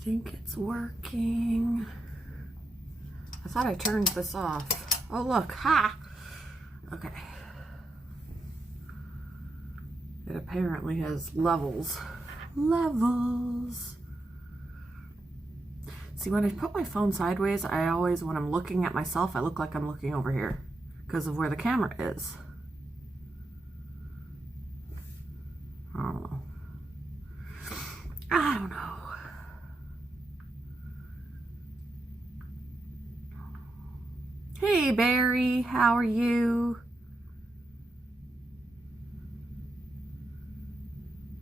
think it's working. I thought I turned this off. Oh, look. Ha! Okay. It apparently has levels. Levels. See, when I put my phone sideways, I always, when I'm looking at myself, I look like I'm looking over here because of where the camera is. I don't know. I don't know. Hey, Barry, how are you?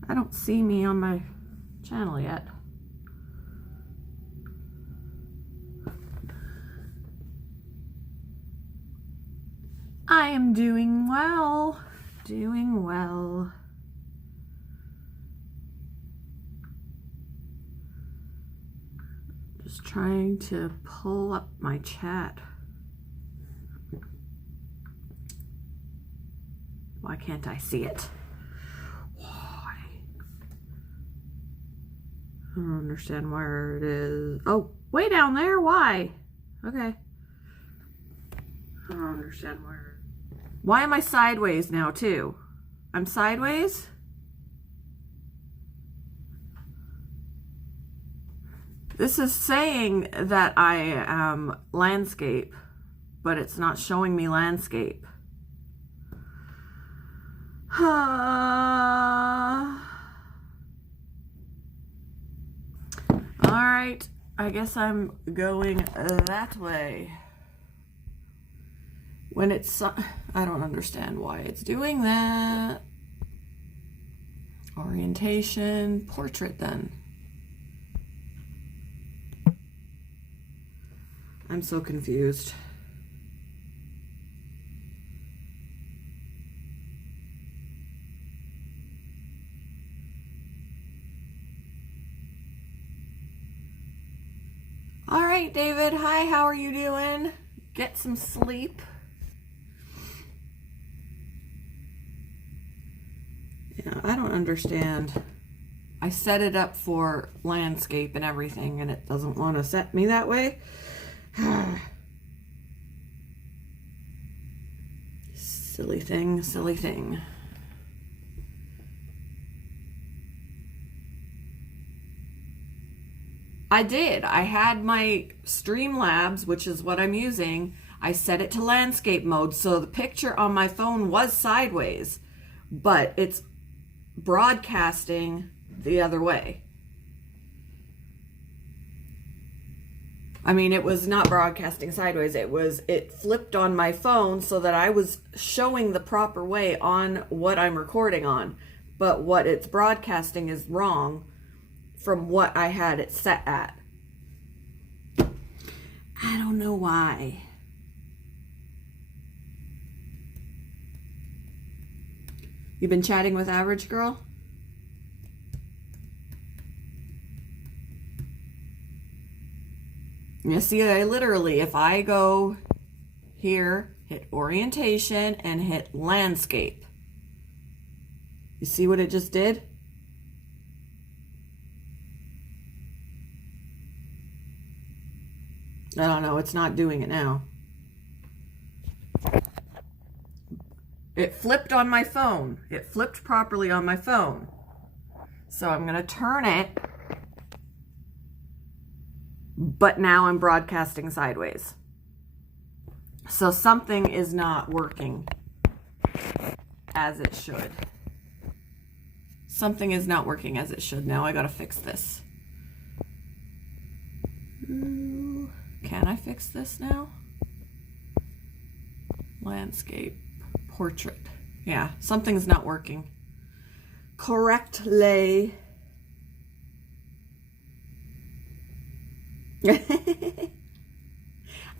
I don't see me on my channel yet. I am doing well. Doing well. Just trying to pull up my chat. Why can't I see it? Why? I don't understand where it is. Oh, way down there? Why? Okay. I don't understand where. Why am I sideways now, too? I'm sideways? This is saying that I am landscape, but it's not showing me landscape. All right, I guess I'm going that way. When it's, I don't understand why it's doing that. Orientation, portrait then. I'm so confused. All right, David. Hi, how are you doing? Get some sleep. Yeah, I don't understand. I set it up for landscape and everything, and it doesn't want to set me that way. Silly thing, silly thing. I did. I had my Streamlabs, which is what I'm using. I set it to landscape mode, so the picture on my phone was sideways, but it's broadcasting the other way. I mean, it was not broadcasting sideways. It flipped on my phone so that I was showing the proper way on what I'm recording on. But what it's broadcasting is wrong from what I had it set at. I don't know why. You've been chatting with Average Girl? You see, I literally, if I go here, hit orientation, and hit landscape, you see what it just did? I don't know, it's not doing it now. It flipped on my phone. It flipped properly on my phone. So I'm going to turn it. But now I'm broadcasting sideways. So something is not working as it should. Something is not working as it should. Now I gotta fix this. Can I fix this now? Landscape, portrait. Yeah, something's not working correctly.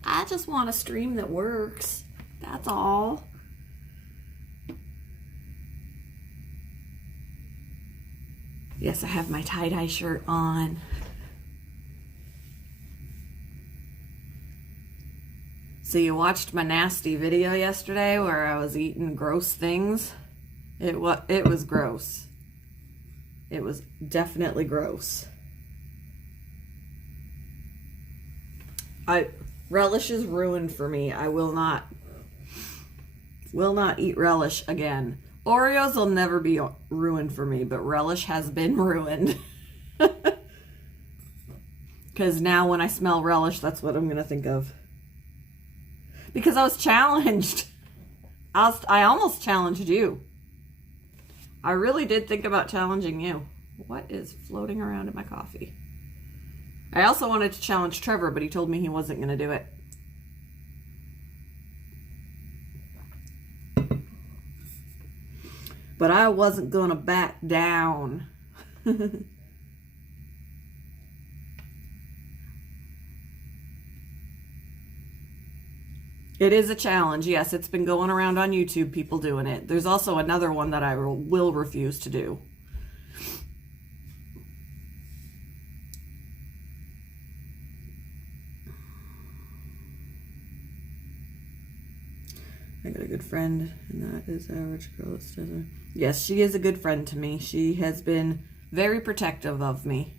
I just want a stream that works. That's all. Yes, I have my tie-dye shirt on. So you watched my nasty video yesterday where I was eating gross things? It was gross. It was definitely gross. Relish is ruined for me. I will not eat relish again. Oreos will never be ruined for me, but relish has been ruined. Because now when I smell relish, that's what I'm going to think of. Because I was challenged. I almost challenged you. I really did think about challenging you. What is floating around in my coffee? I also wanted to challenge Trevor, but he told me he wasn't going to do it. But I wasn't going to back down. It is a challenge. Yes, it's been going around on YouTube, people doing it. There's also another one that I will refuse to do. I got a good friend, and that is Average Girl. Yes, she is a good friend to me. She has been very protective of me.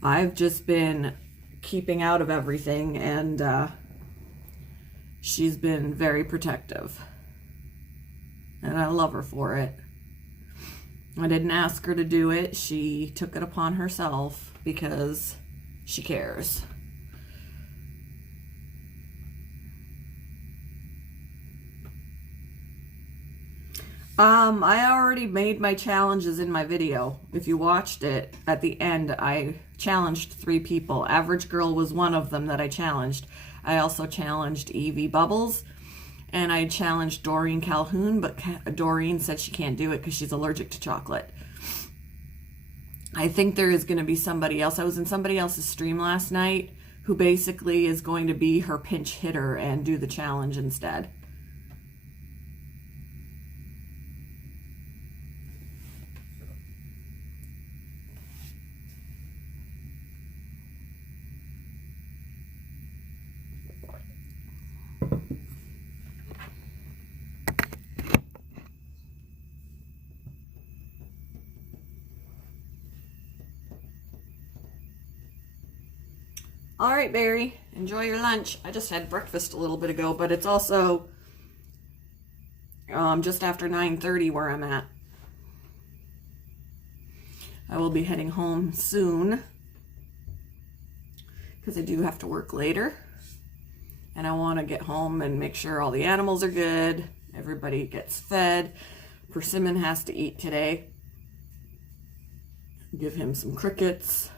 I've just been keeping out of everything, and she's been very protective. And I love her for it. I didn't ask her to do it. She took it upon herself because she cares. I already made my challenges in my video. If you watched it, at the end, I challenged 3 people. Average Girl was one of them that I challenged. I also challenged Evie Bubbles, and I challenged Doreen Calhoun, but Doreen said she can't do it because she's allergic to chocolate. I think there is going to be somebody else. I was in somebody else's stream last night who basically is going to be her pinch hitter and do the challenge instead. All right, Barry, enjoy your lunch. I just had breakfast a little bit ago, but it's also just after 9:30 where I'm at. I will be heading home soon because I do have to work later. And I want to get home and make sure all the animals are good. Everybody gets fed. Persimmon has to eat today. Give him some crickets.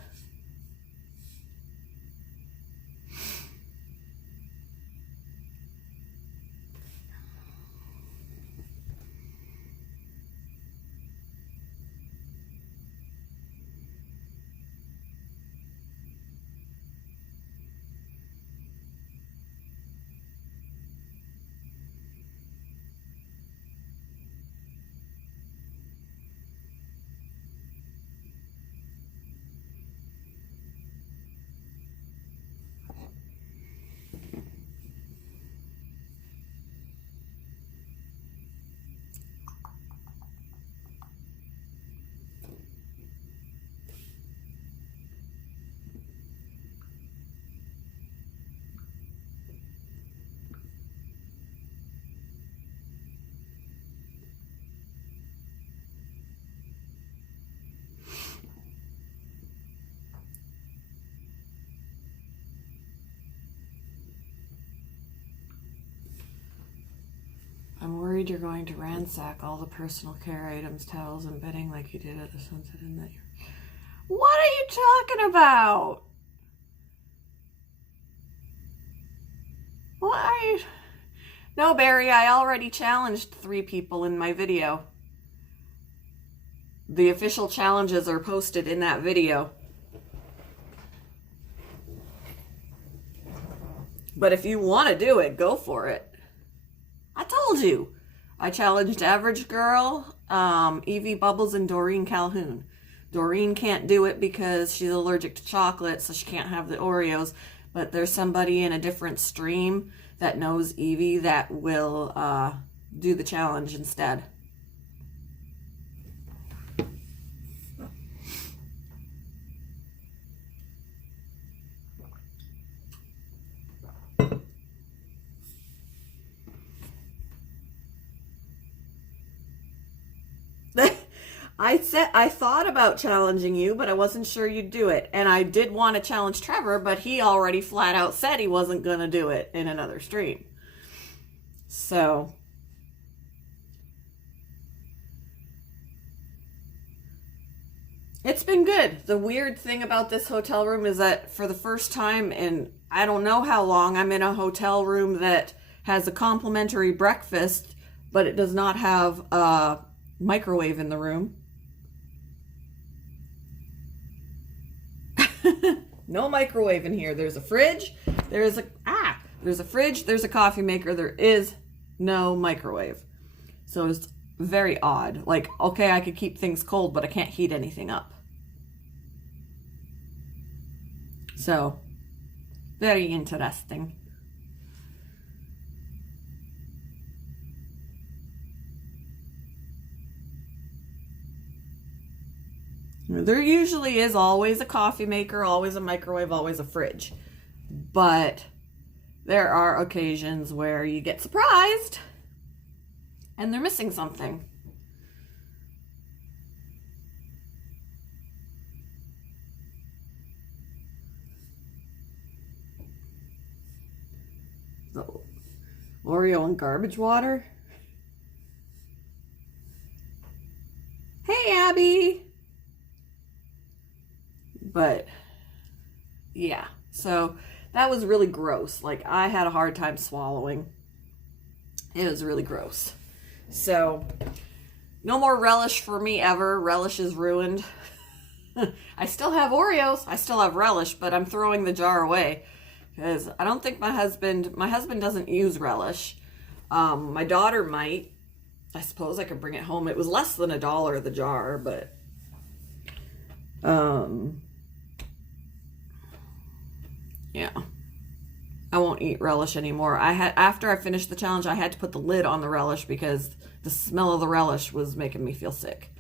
I'm worried you're going to ransack all the personal care items, towels, and bedding like you did at the Sunset Inn that year. What are you talking about? What are you... No, Barry, I already challenged 3 people in my video. The official challenges are posted in that video. But if you want to do it, go for it. I told you. I challenged Average Girl, Evie Bubbles, and Doreen Calhoun. Doreen can't do it because she's allergic to chocolate, so she can't have the Oreos. But there's somebody in a different stream that knows Evie that will do the challenge instead. I thought about challenging you, but I wasn't sure you'd do it. And I did want to challenge Trevor, but he already flat out said he wasn't going to do it in another stream. So, it's been good. The weird thing about this hotel room is that for the first time in I don't know how long, I'm in a hotel room that has a complimentary breakfast, but it does not have a microwave in the room. No microwave in here. There's a fridge. There's a fridge. There's a coffee maker. There is no microwave. So it's very odd. Like, okay, I could keep things cold, but I can't heat anything up. So, very interesting. There usually is always a coffee maker, always a microwave, always a fridge. But there are occasions where you get surprised and they're missing something. The Oreo and garbage water. Hey, Abby. But yeah, so that was really gross. Like, I had a hard time swallowing. It was really gross. So no more relish for me ever. Relish is ruined. I still have Oreos. I still have relish, but I'm throwing the jar away because I don't think my husband doesn't use relish. My daughter might. I suppose I could bring it home. It was less than $1 the jar, but yeah, I won't eat relish anymore. After I finished the challenge, I had to put the lid on the relish because the smell of the relish was making me feel sick.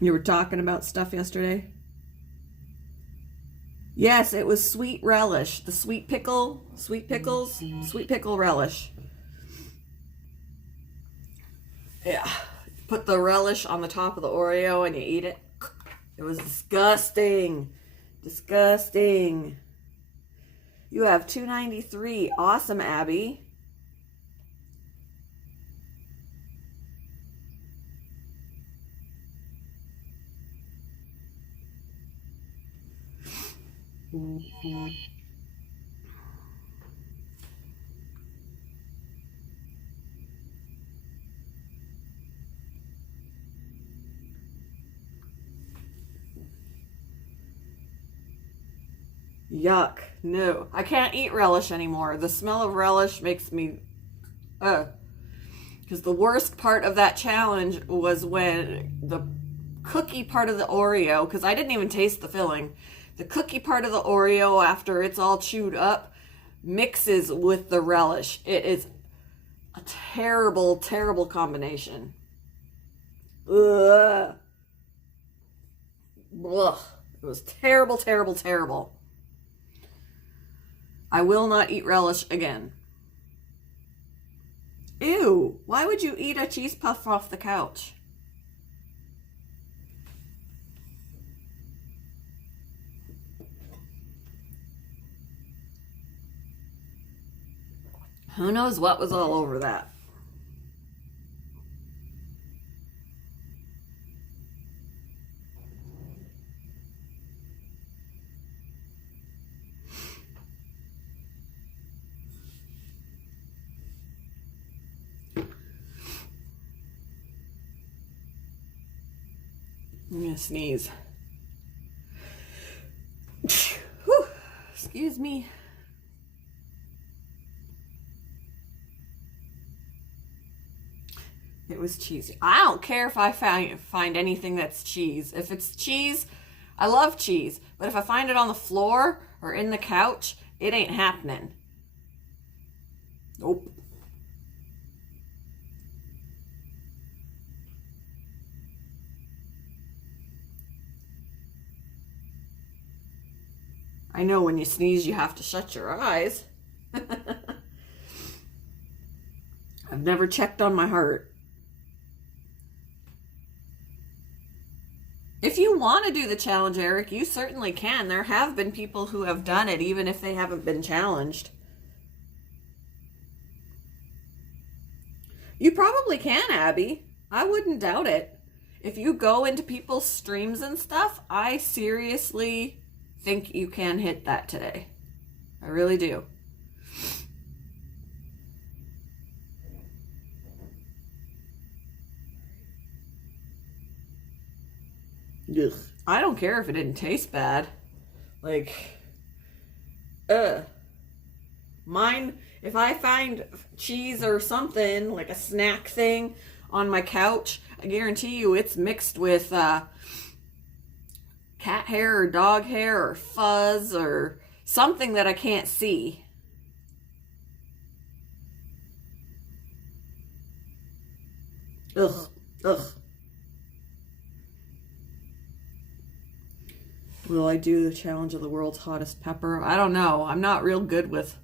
You were talking about stuff yesterday? Yes, it was sweet relish. The sweet pickles, sweet pickle relish. Yeah. Put the relish on the top of the Oreo and you eat it. It was disgusting. Disgusting. You have 293. Awesome, Abby. Yuck. No. I can't eat relish anymore. The smell of relish makes me... Because the worst part of that challenge was when the cookie part of the Oreo, because I didn't even taste the filling, the cookie part of the Oreo, after it's all chewed up, mixes with the relish. It is a terrible, terrible combination. Ugh. Ugh. It was terrible, terrible, terrible. I will not eat relish again. Ew, why would you eat a cheese puff off the couch? Who knows what was all over that? I'm gonna sneeze. Whew. Excuse me. It was cheesy. I don't care if I find anything that's cheese. If it's cheese, I love cheese. But if I find it on the floor or in the couch, it ain't happening. Nope. I know when you sneeze, you have to shut your eyes. I've never checked on my heart. If you want to do the challenge, Eric, you certainly can. There have been people who have done it, even if they haven't been challenged. You probably can, Abby. I wouldn't doubt it. If you go into people's streams and stuff, I seriously think you can hit that today. I really do. Ugh. I don't care if it didn't taste bad. Like, mine, if I find cheese or something, like a snack thing on my couch, I guarantee you it's mixed with cat hair or dog hair or fuzz or something that I can't see. Ugh, ugh. Will I do the challenge of the world's hottest pepper? I don't know. I'm not real good with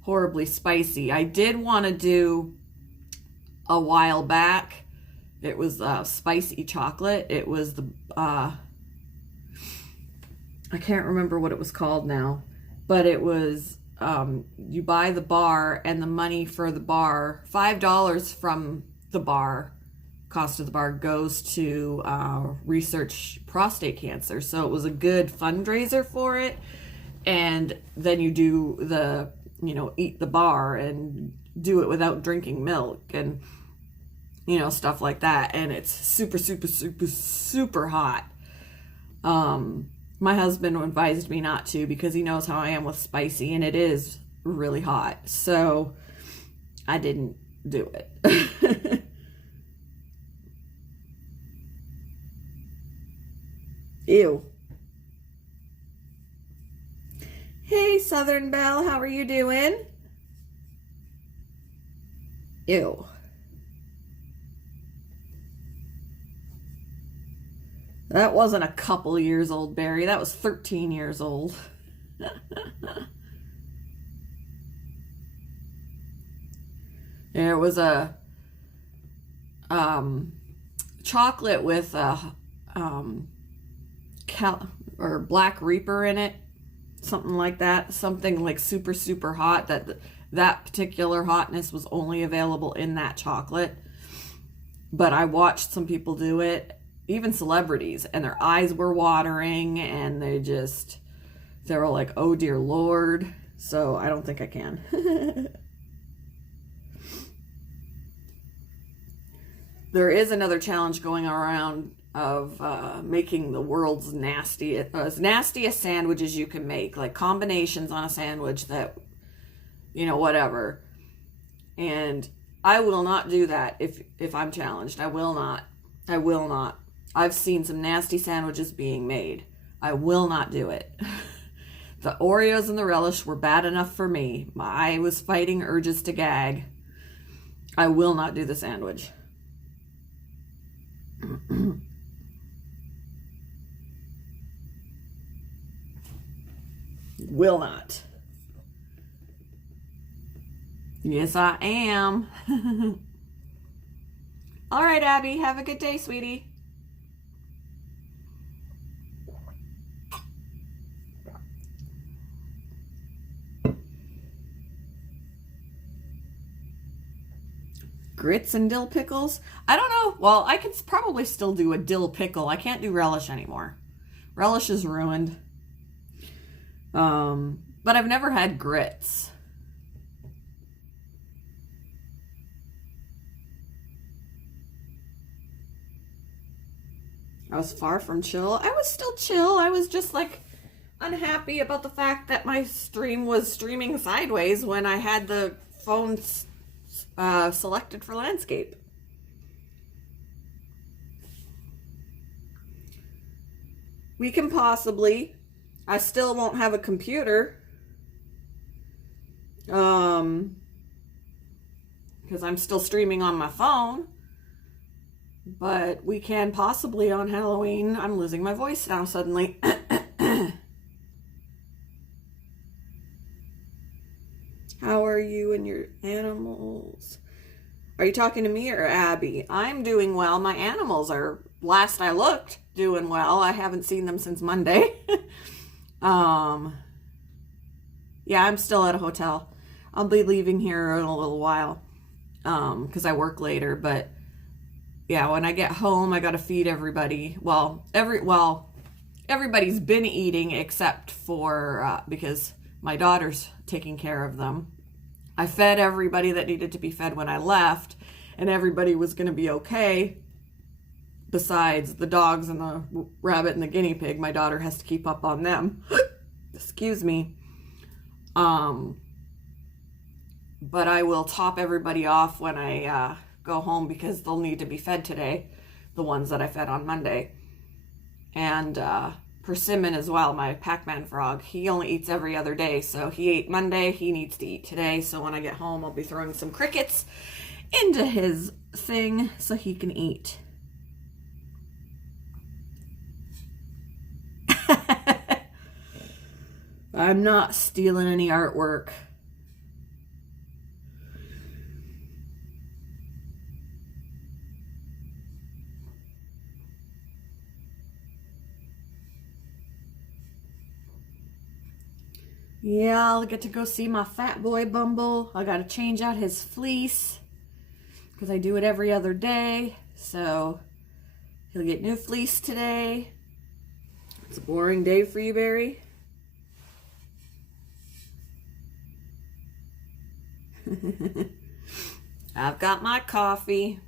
horribly spicy. I did want to do a while back. It was spicy chocolate. It was the, I can't remember what it was called now, but it was, you buy the bar and the money for the bar, $5 from the bar, cost of the bar, goes to research prostate cancer. So it was a good fundraiser for it. And then you do the, eat the bar and do it without drinking milk and, stuff like that. And it's super, super, super, super hot. My husband advised me not to because he knows how I am with spicy, and it is really hot. So I didn't do it. Ew. Hey, Southern Belle, how are you doing? Ew. That wasn't a couple years old, Barry. That was 13 years old. There was a chocolate with a or Black Reaper in it, something like that, something like super, super hot. That particular hotness was only available in that chocolate. But I watched some people do it, even celebrities, and their eyes were watering, and they were like, oh dear Lord. So I don't think I can. There is another challenge going around of making the world's as nasty a sandwich as you can make, like combinations on a sandwich that, whatever. And I will not do that if I'm challenged. I will not. I've seen some nasty sandwiches being made. I will not do it. The Oreos and the relish were bad enough for me. I was fighting urges to gag. I will not do the sandwich. Will not. Yes, I am. All right, Abby. Have a good day, sweetie. Grits and dill pickles? I don't know. Well, I could probably still do a dill pickle. I can't do relish anymore. Relish is ruined. But I've never had grits. I was far from chill. I was still chill. I was just like unhappy about the fact that my stream was streaming sideways when I had the phone selected for landscape. We can possibly, I still won't have a computer, because I'm still streaming on my phone, but we can possibly on Halloween. I'm losing my voice now suddenly. How are you and your animals? Are you talking to me or Abby? I'm doing well. My animals are, last I looked, doing well. I haven't seen them since Monday. Yeah, I'm still at a hotel. I'll be leaving here in a little while because I work later. But yeah, when I get home, I got to feed everybody. Everybody's been eating except for because my daughter's taking care of them. I fed everybody that needed to be fed when I left, and everybody was going to be okay. Besides the dogs and the rabbit and the guinea pig, my daughter has to keep up on them. Excuse me. But I will top everybody off when I go home because they'll need to be fed today, the ones that I fed on Monday. And Persimmon as well, my Pac-Man frog, he only eats every other day, so he ate Monday, he needs to eat today, so when I get home I'll be throwing some crickets into his thing so he can eat. I'm not stealing any artwork. Yeah, I'll get to go see my fat boy Bumble. I gotta change out his fleece because I do it every other day. So he'll get new fleece today. It's a boring day for you, Barry. I've got my coffee.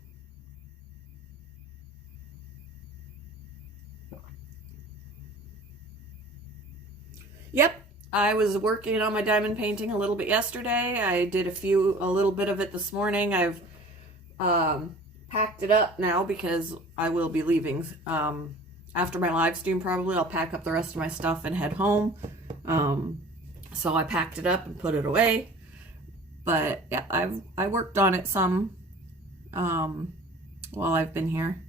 Yep, I was working on my diamond painting a little bit yesterday. I did a little bit of it this morning. I've packed it up now because I will be leaving. After my live stream, probably I'll pack up the rest of my stuff and head home. So I packed it up and put it away. But yeah, I worked on it some while I've been here.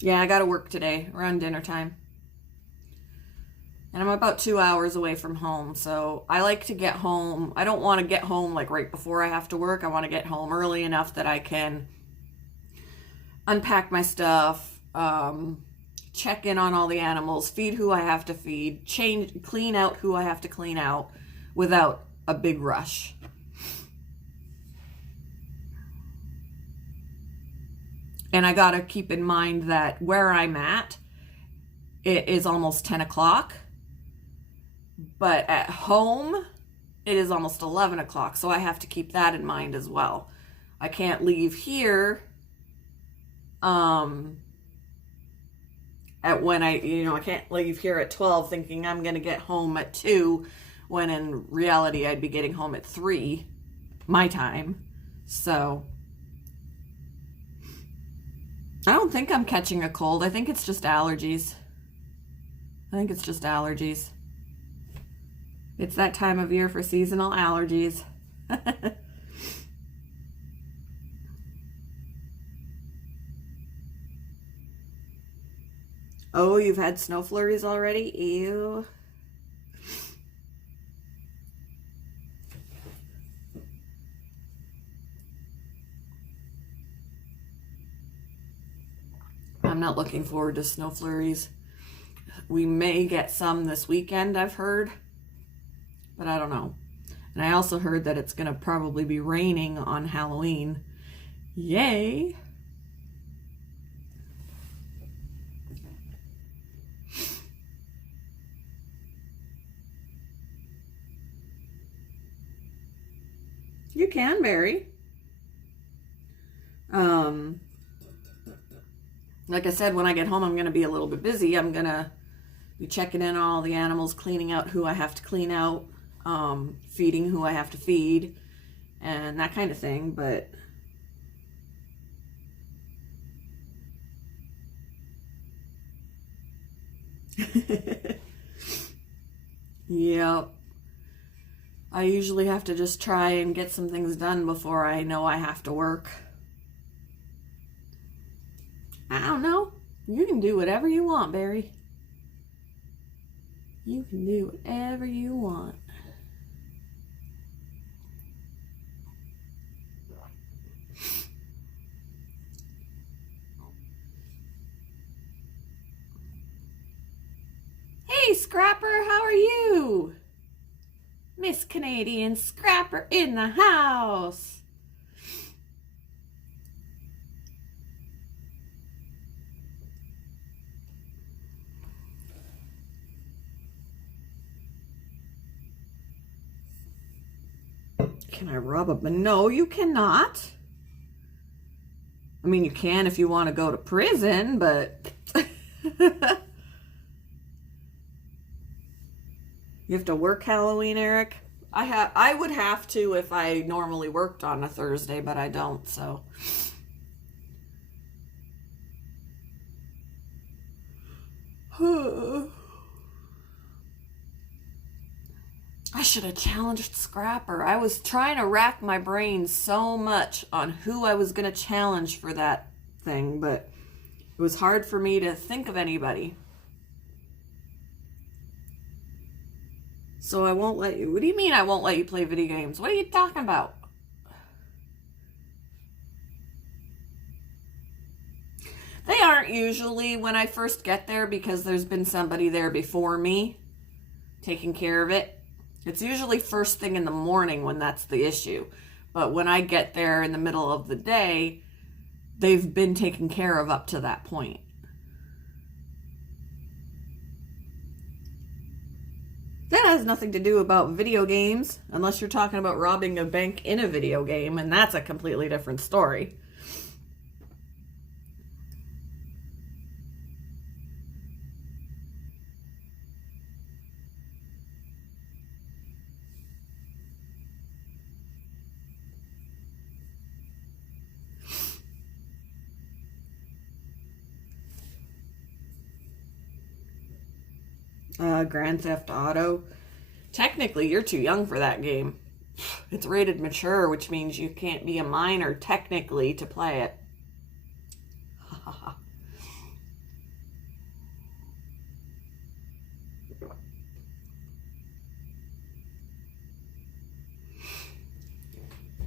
Yeah, I gotta work today around dinner time. And I'm about 2 hours away from home, so I like to get home. I don't want to get home like right before I have to work. I want to get home early enough that I can unpack my stuff, check in on all the animals, feed who I have to feed, clean out who I have to clean out without a big rush. And I gotta keep in mind that where I'm at, it is almost 10 o'clock. But at home, it is almost 11 o'clock. So I have to keep that in mind as well. I can't leave here I can't leave here at 12 thinking I'm going to get home at 2 when in reality I'd be getting home at 3 my time. So I don't think I'm catching a cold. I think it's just allergies. It's that time of year for seasonal allergies. Oh, you've had snow flurries already? Ew. I'm not looking forward to snow flurries. We may get some this weekend, I've heard, but I don't know. And I also heard that it's going to probably be raining on Halloween. Yay! You can, Barry. Like I said, when I get home, I'm going to be a little bit busy. I'm going to be checking in on all the animals, cleaning out who I have to clean out, feeding who I have to feed, and that kind of thing. But yeah, I usually have to just try and get some things done before I know I have to work. I don't know. You can do whatever you want, Barry. You can do whatever you want. Hey, Scrapper, how are you? Miss Canadian Scrapper in the house. Can I rub a... No, you cannot. I mean, you can if you want to go to prison, but... You have to work Halloween, Eric? I would have to if I normally worked on a Thursday, but I don't, so... I should have challenged Scrapper. I was trying to rack my brain so much on who I was going to challenge for that thing, but it was hard for me to think of anybody. So I won't let you. What do you mean I won't let you play video games? What are you talking about? They aren't usually when I first get there because there's been somebody there before me taking care of it. It's usually first thing in the morning when that's the issue. But when I get there in the middle of the day, they've been taken care of up to that point. That has nothing to do about video games, unless you're talking about robbing a bank in a video game, and that's a completely different story. Grand Theft Auto. Technically, you're too young for that game. It's rated mature, which means you can't be a minor technically to play it.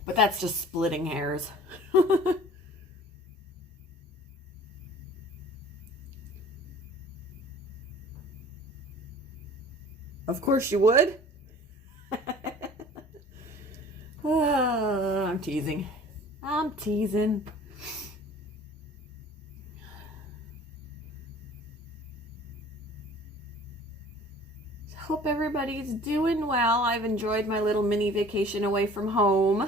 But that's just splitting hairs. Of course you would. I'm teasing. I'm teasing. Hope everybody's doing well. I've enjoyed my little mini vacation away from home.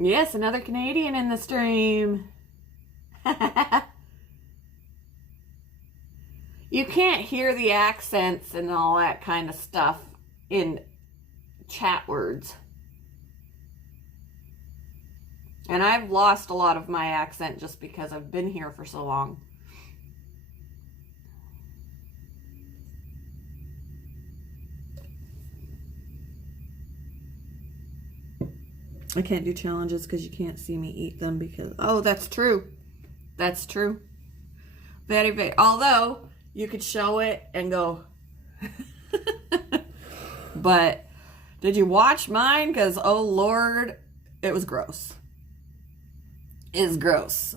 Yes, another Canadian in the stream. You can't hear the accents and all that kind of stuff in chat words. And I've lost a lot of my accent just because I've been here for so long. I can't do challenges because you can't see me eat them because... Oh, that's true. That's true. Very, very... Although, you could show it and go... But, did you watch mine? Because, oh Lord, it was gross. It's gross.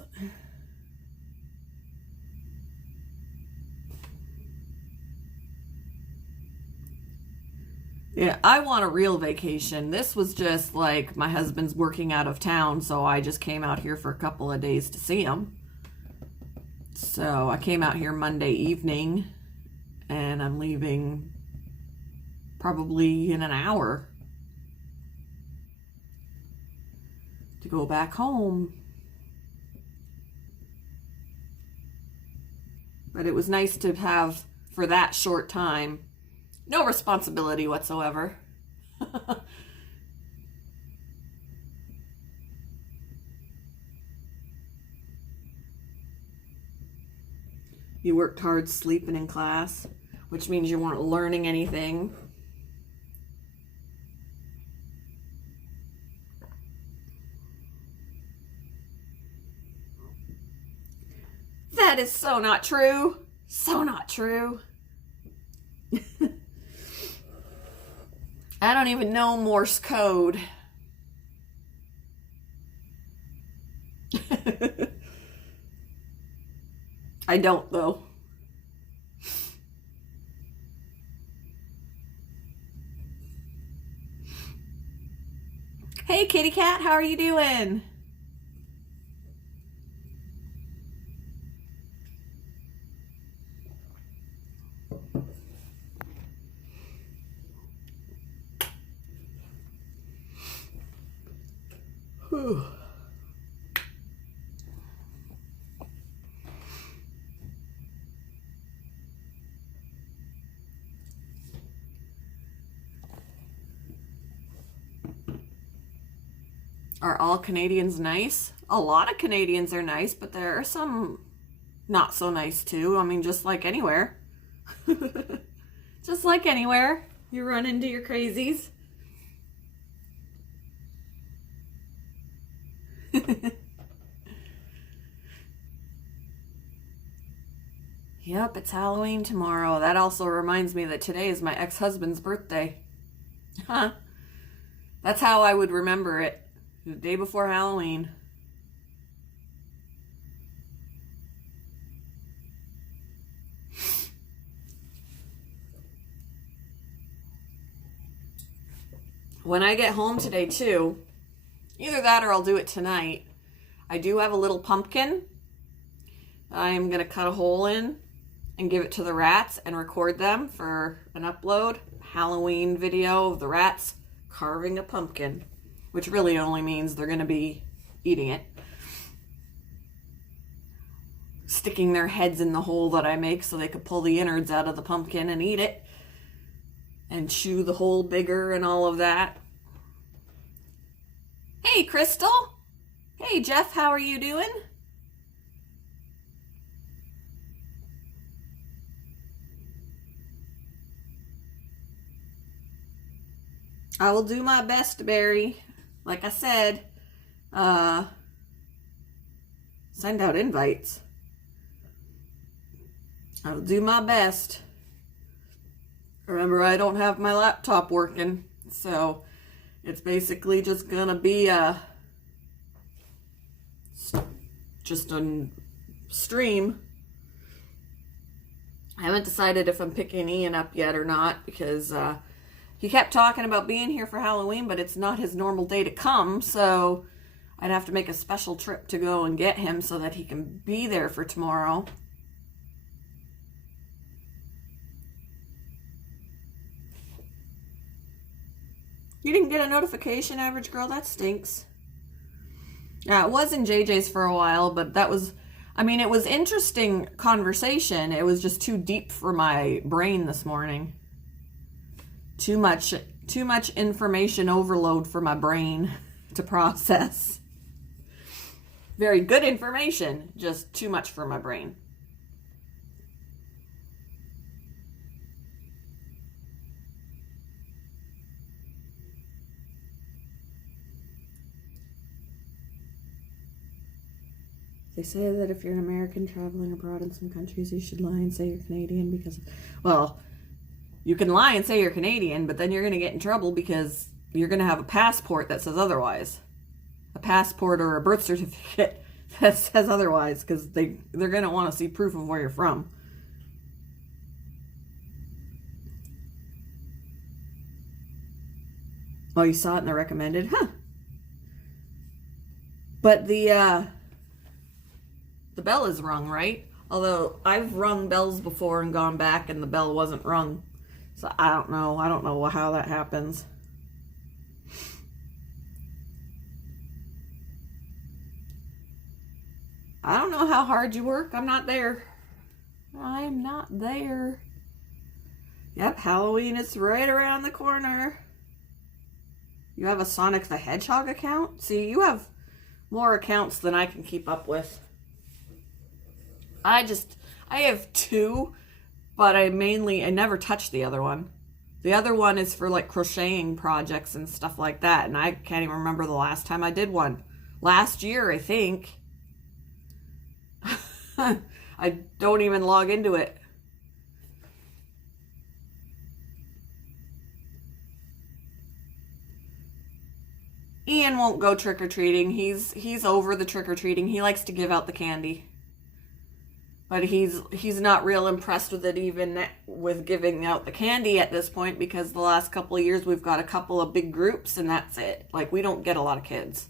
Yeah, I want a real vacation. This was just like my husband's working out of town, so I just came out here for a couple of days to see him. So I came out here Monday evening, and I'm leaving probably in an hour to go back home. But it was nice to have, for that short time, no responsibility whatsoever. You worked hard sleeping in class, which means you weren't learning anything. That is so not true. So not true. I don't even know Morse code. I don't, though. Hey, kitty cat, how are you doing? Whew. Are all Canadians nice? A lot of Canadians are nice, but there are some not so nice too. I mean, just like anywhere. Just like anywhere. You run into your crazies. Yep, it's Halloween tomorrow. That also reminds me that today is my ex-husband's birthday. Huh. That's how I would remember it. The day before Halloween. When I get home today too, either that or I'll do it tonight. I do have a little pumpkin I'm going to cut a hole in and give it to the rats and record them for an upload. Halloween video of the rats carving a pumpkin, which really only means they're going to be eating it. Sticking their heads in the hole that I make so they could pull the innards out of the pumpkin and eat it. And chew the hole bigger and all of that. Hey, Crystal. Hey, Jeff, how are you doing? I will do my best, Barry. Like I said, send out invites. I will do my best. Remember, I don't have my laptop working, so it's basically just gonna be just a stream. I haven't decided if I'm picking Ian up yet or not, because he kept talking about being here for Halloween, but it's not his normal day to come, so I'd have to make a special trip to go and get him so that he can be there for tomorrow. You didn't get a notification, Average Girl? That stinks. Yeah, it was in JJ's for a while, but that was, I mean, it was interesting conversation. It was just too deep for my brain this morning. Too much information overload for my brain to process. Very good information, just too much for my brain. They say that if you're an American traveling abroad in some countries, you should lie and say you're Canadian because, well, you can lie and say you're Canadian, but then you're going to get in trouble because you're going to have a passport that says otherwise. A passport or a birth certificate that says otherwise, because they're going to want to see proof of where you're from. Oh, you saw it in the recommended? Huh. But the bell is rung, right? Although I've rung bells before and gone back and the bell wasn't rung. So I don't know. I don't know how that happens. I don't know how hard you work. I'm not there. I'm not there. Yep, Halloween is right around the corner. You have a Sonic the Hedgehog account? See, you have more accounts than I can keep up with. I have two, but I never touch the other one. The other one is for like crocheting projects and stuff like that, and I can't even remember the last time I did one. Last year, I think. I I don't even log into it. Ian won't go trick-or-treating. He's over the trick-or-treating. He likes to give out the candy. But he's not real impressed with it, even with giving out the candy at this point, because the last couple of years we've got a couple of big groups and that's it. Like, we don't get a lot of kids.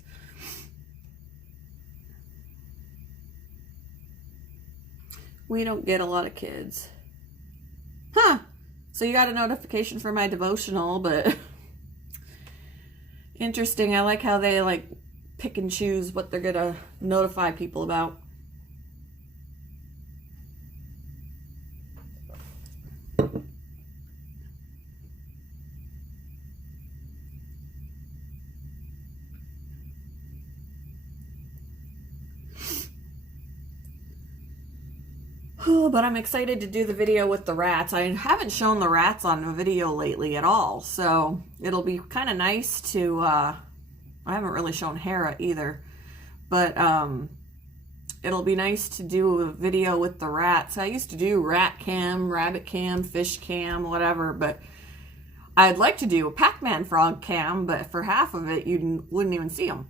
We don't get a lot of kids. Huh. So you got a notification for my devotional, but interesting. I like how they like pick and choose what they're gonna notify people about. Oh, but I'm excited to do the video with the rats. I haven't shown the rats on a video lately at all, so it'll be kind of nice to, I haven't really shown Hera either, but it'll be nice to do a video with the rats. I used to do rat cam, rabbit cam, fish cam, whatever, but I'd like to do a Pac-Man frog cam, but for half of it, you wouldn't even see them.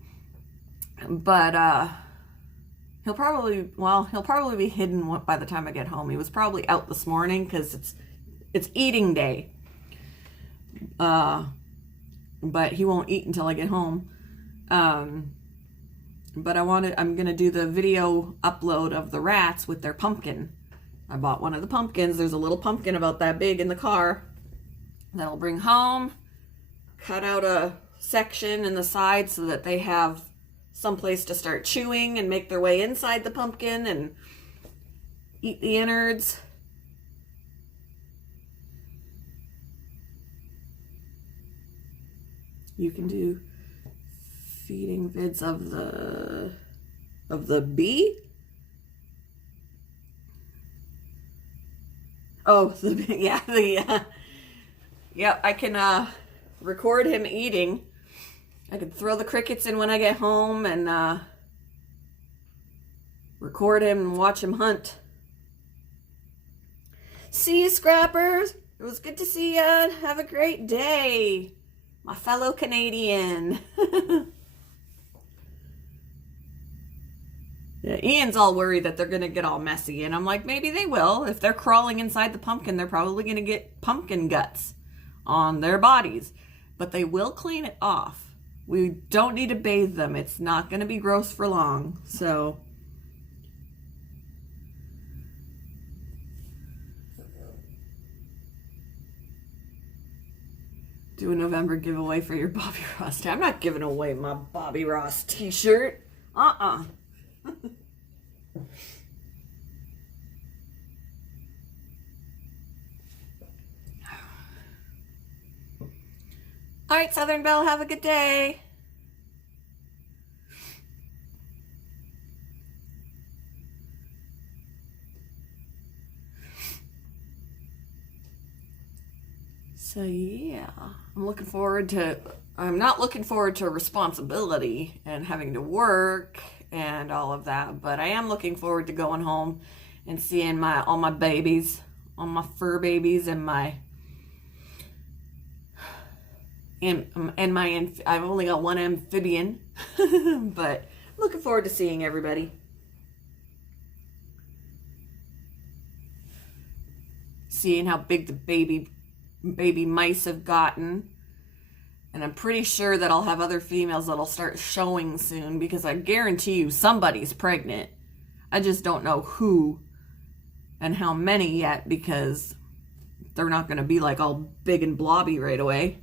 But, he'll probably be hidden by the time I get home. He was probably out this morning because it's eating day. But he won't eat until I get home. But I'm gonna do the video upload of the rats with their pumpkin. I bought one of the pumpkins. There's a little pumpkin about that big in the car that I'll bring home, cut out a section in the side so that they have someplace to start chewing and make their way inside the pumpkin and eat the innards. You can do feeding vids of the bee. Oh, yeah, I can record him eating. I could throw the crickets in when I get home and record him and watch him hunt. See you, Scrappers. It was good to see you. Have a great day, my fellow Canadian. Yeah, Ian's all worried that they're going to get all messy. And I'm like, maybe they will. If they're crawling inside the pumpkin, they're probably going to get pumpkin guts on their bodies. But they will clean it off. We don't need to bathe them. It's not going to be gross for long. So, do a November giveaway for your Bobby Ross. I'm not giving away my Bobby Ross t-shirt. All right, Southern Belle, have a good day. So yeah, I'm not looking forward to responsibility and having to work and all of that, but I am looking forward to going home and seeing all my babies, all my fur babies and I've only got one amphibian, but I'm looking forward to seeing everybody. Seeing how big the baby mice have gotten. And I'm pretty sure that I'll have other females that'll start showing soon, because I guarantee you somebody's pregnant. I just don't know who and how many yet, because they're not going to be like all big and blobby right away.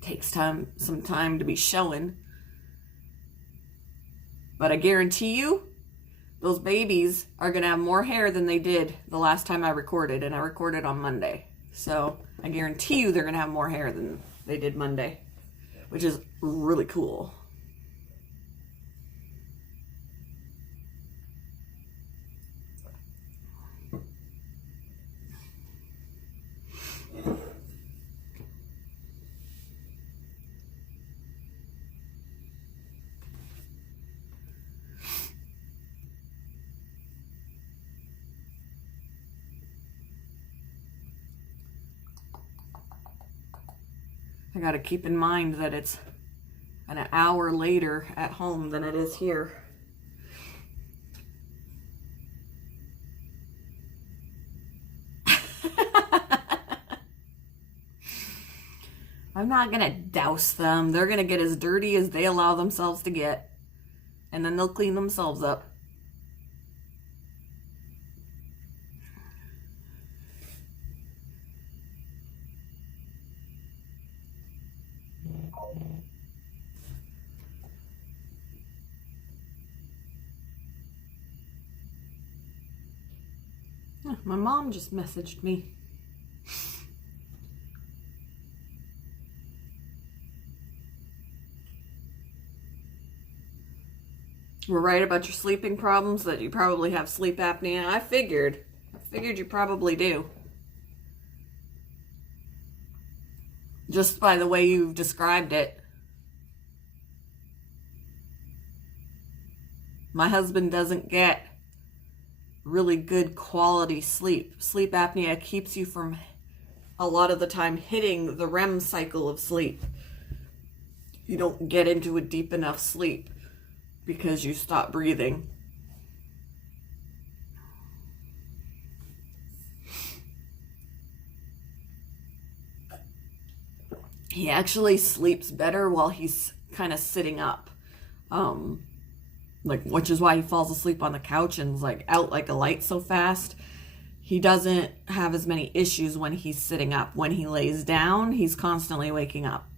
Takes some time to be showing. But I guarantee you, those babies are going to have more hair than they did the last time I recorded, and I recorded on Monday. So I guarantee you they're going to have more hair than they did Monday, which is really cool. I got to keep in mind that it's an hour later at home than it is here. I'm not going to douse them. They're going to get as dirty as they allow themselves to get. And then they'll clean themselves up. My mom just messaged me. We're right about your sleeping problems, that you probably have sleep apnea. I figured you probably do. Just by the way you've described it. My husband doesn't get really good quality sleep. Sleep apnea keeps you from, a lot of the time, hitting the REM cycle of sleep. You don't get into a deep enough sleep because you stop breathing. He actually sleeps better while he's kind of sitting up. Which is why he falls asleep on the couch and is like out like a light so fast. He doesn't have as many issues when he's sitting up. When he lays down, he's constantly waking up.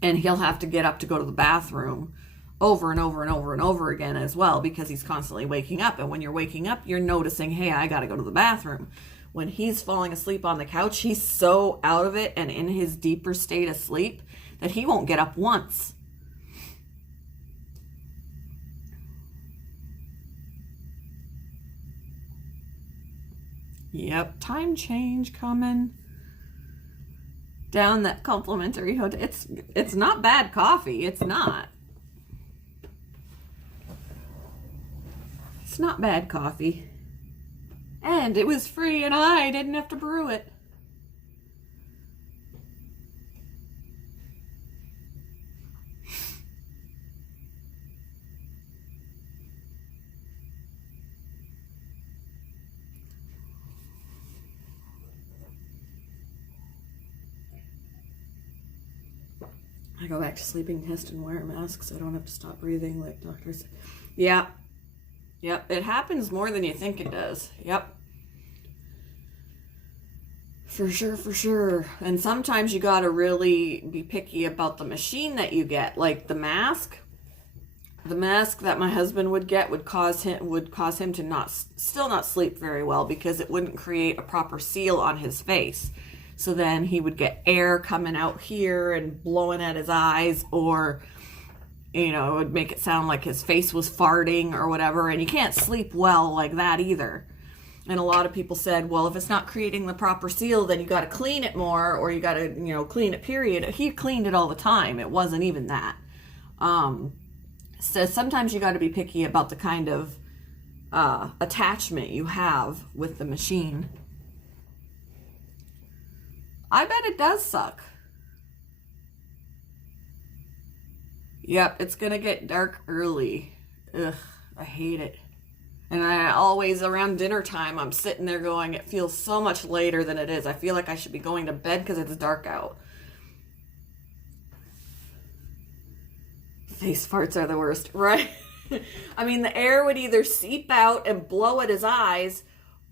And he'll have to get up to go to the bathroom over and over and over and over again as well, because he's constantly waking up. And when you're waking up, you're noticing, hey, I got to go to the bathroom. When he's falling asleep on the couch, he's so out of it and in his deeper state of sleep that he won't get up once. Yep, time change coming. Down that complimentary hotel. It's not bad coffee. It's not. It's not bad coffee. And it was free and I didn't have to brew it. I go back to sleeping test and wear a mask so I don't have to stop breathing like doctors. Yeah. Yep. It happens more than you think it does. Yep. For sure, for sure. And sometimes you gotta really be picky about the machine that you get. Like the mask. The mask that my husband would get would cause him to still not sleep very well, because it wouldn't create a proper seal on his face. So then he would get air coming out here and blowing at his eyes, or, it would make it sound like his face was farting or whatever. And you can't sleep well like that either. And a lot of people said, well, if it's not creating the proper seal, then you got to clean it more, or you got to, clean it, period. He cleaned it all the time. It wasn't even that. So sometimes you got to be picky about the kind of attachment you have with the machine. I bet it does suck. Yep, it's gonna get dark early. Ugh, I hate it. And I always, around dinner time, I'm sitting there going, it feels so much later than it is. I feel like I should be going to bed because it's dark out. Face farts are the worst, right? I mean, the air would either seep out and blow at his eyes,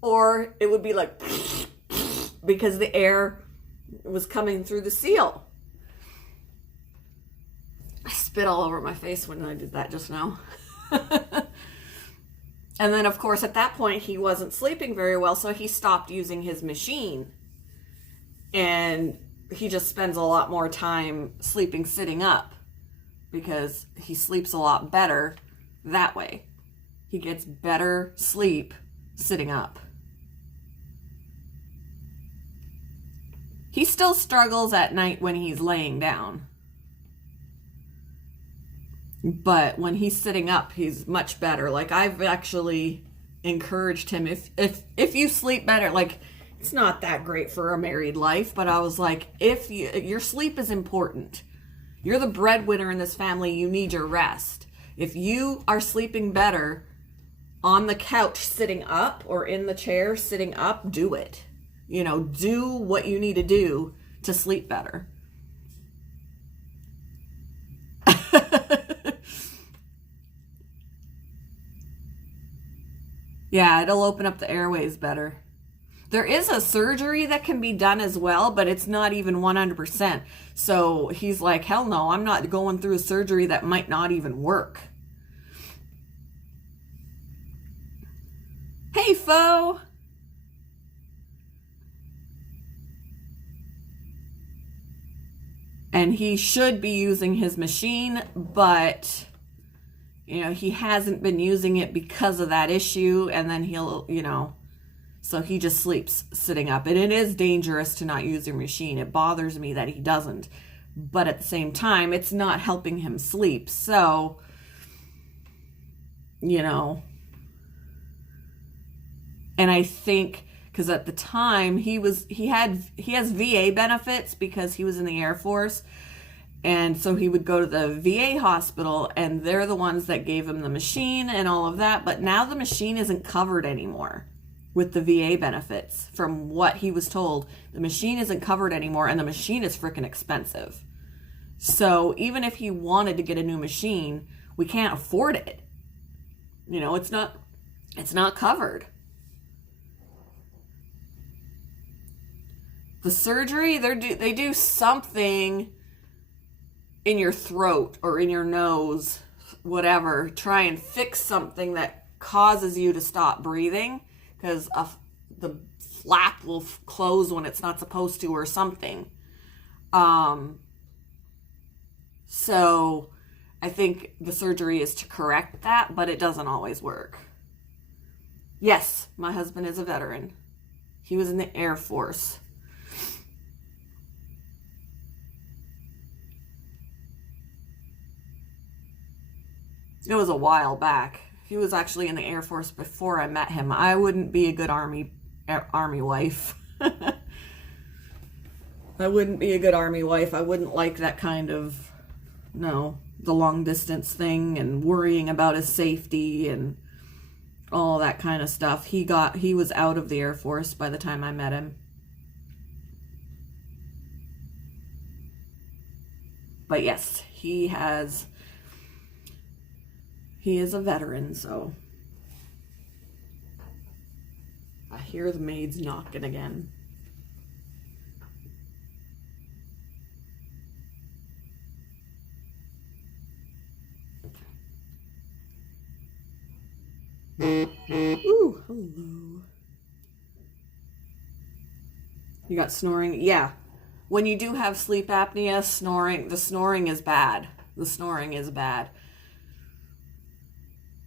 or it would be like, because the air was coming through the seal. I spit all over my face when I did that just now. And then, of course, at that point, he wasn't sleeping very well, so he stopped using his machine. And he just spends a lot more time sleeping sitting up, because he sleeps a lot better that way. He gets better sleep sitting up. He still struggles at night when he's laying down. But when he's sitting up, he's much better. Like, I've actually encouraged him, if you sleep better, like, It's not that great for a married life, but I was like, if your sleep is important. You're the breadwinner in this family. You need your rest. If you are sleeping better on the couch sitting up or in the chair sitting up, do it. Do what you need to do to sleep better. Yeah, it'll open up the airways better. There is a surgery that can be done as well, but it's not even 100%. So he's like, hell no, I'm not going through a surgery that might not even work. Hey, Fo. And he should be using his machine, but he hasn't been using it because of that issue, and then he'll, so he just sleeps sitting up. And it is dangerous to not use your machine. It bothers me that he doesn't. But at the same time, it's not helping him sleep. So, and I think because at the time he has VA benefits because he was in the Air Force. And so he would go to the VA hospital, and they're the ones that gave him the machine and all of that. But now the machine isn't covered anymore with the VA benefits. From what he was told, the machine isn't covered anymore, and the machine is freaking expensive. So even if he wanted to get a new machine, we can't afford it. It's not covered. The surgery, they do something in your throat or in your nose, whatever, try and fix something that causes you to stop breathing, because the flap will close when it's not supposed to or something. So I think the surgery is to correct that, but it doesn't always work. Yes, my husband is a veteran. He was in the Air Force. It was a while back. He was actually in the Air Force before I met him. I wouldn't be a good army wife. I wouldn't be a good army wife. I wouldn't like that kind of, the long distance thing and worrying about his safety and all that kind of stuff. He was out of the Air Force by the time I met him. But yes, he is a veteran, so I hear the maids knocking again. Ooh, hello. You got snoring? Yeah. When you do have sleep apnea, the snoring is bad. The snoring is bad.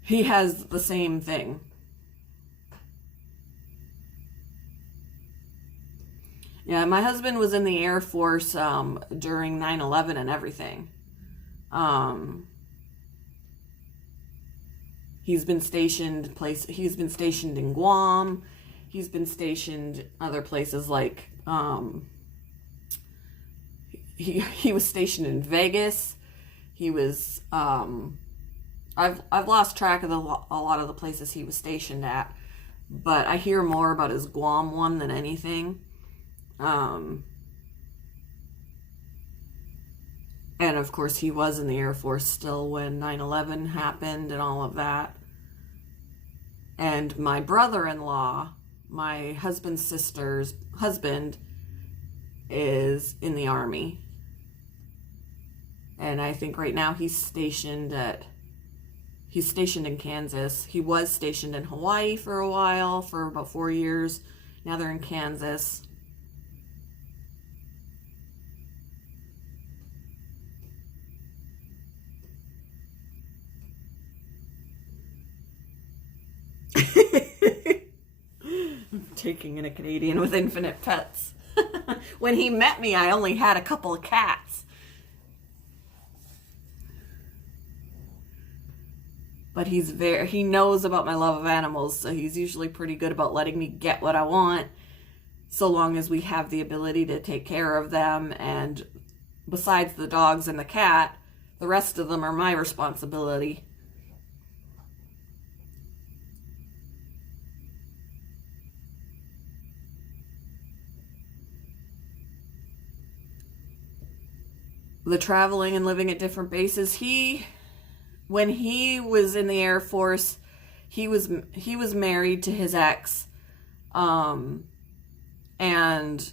He has the same thing. Yeah, my husband was in the Air Force during 9/11 and everything. He's been stationed in Guam. He's been stationed other places like he was stationed in Vegas. He was I've lost track of a lot of the places he was stationed at, but I hear more about his Guam one than anything. And of course he was in the Air Force still when 9/11 happened and all of that. And my brother-in-law, my husband's sister's husband, is in the Army. And I think right now he's stationed in Kansas. He was stationed in Hawaii for a while, for about 4 years. Now they're in Kansas. Taking in a Canadian with infinite pets. When he met me, I only had a couple of cats. But he knows about my love of animals, so he's usually pretty good about letting me get what I want. so long as we have the ability to take care of them. And besides the dogs and the cat, the rest of them are my responsibility. The traveling and living at different bases, when he was in the Air Force, he was married to his ex, and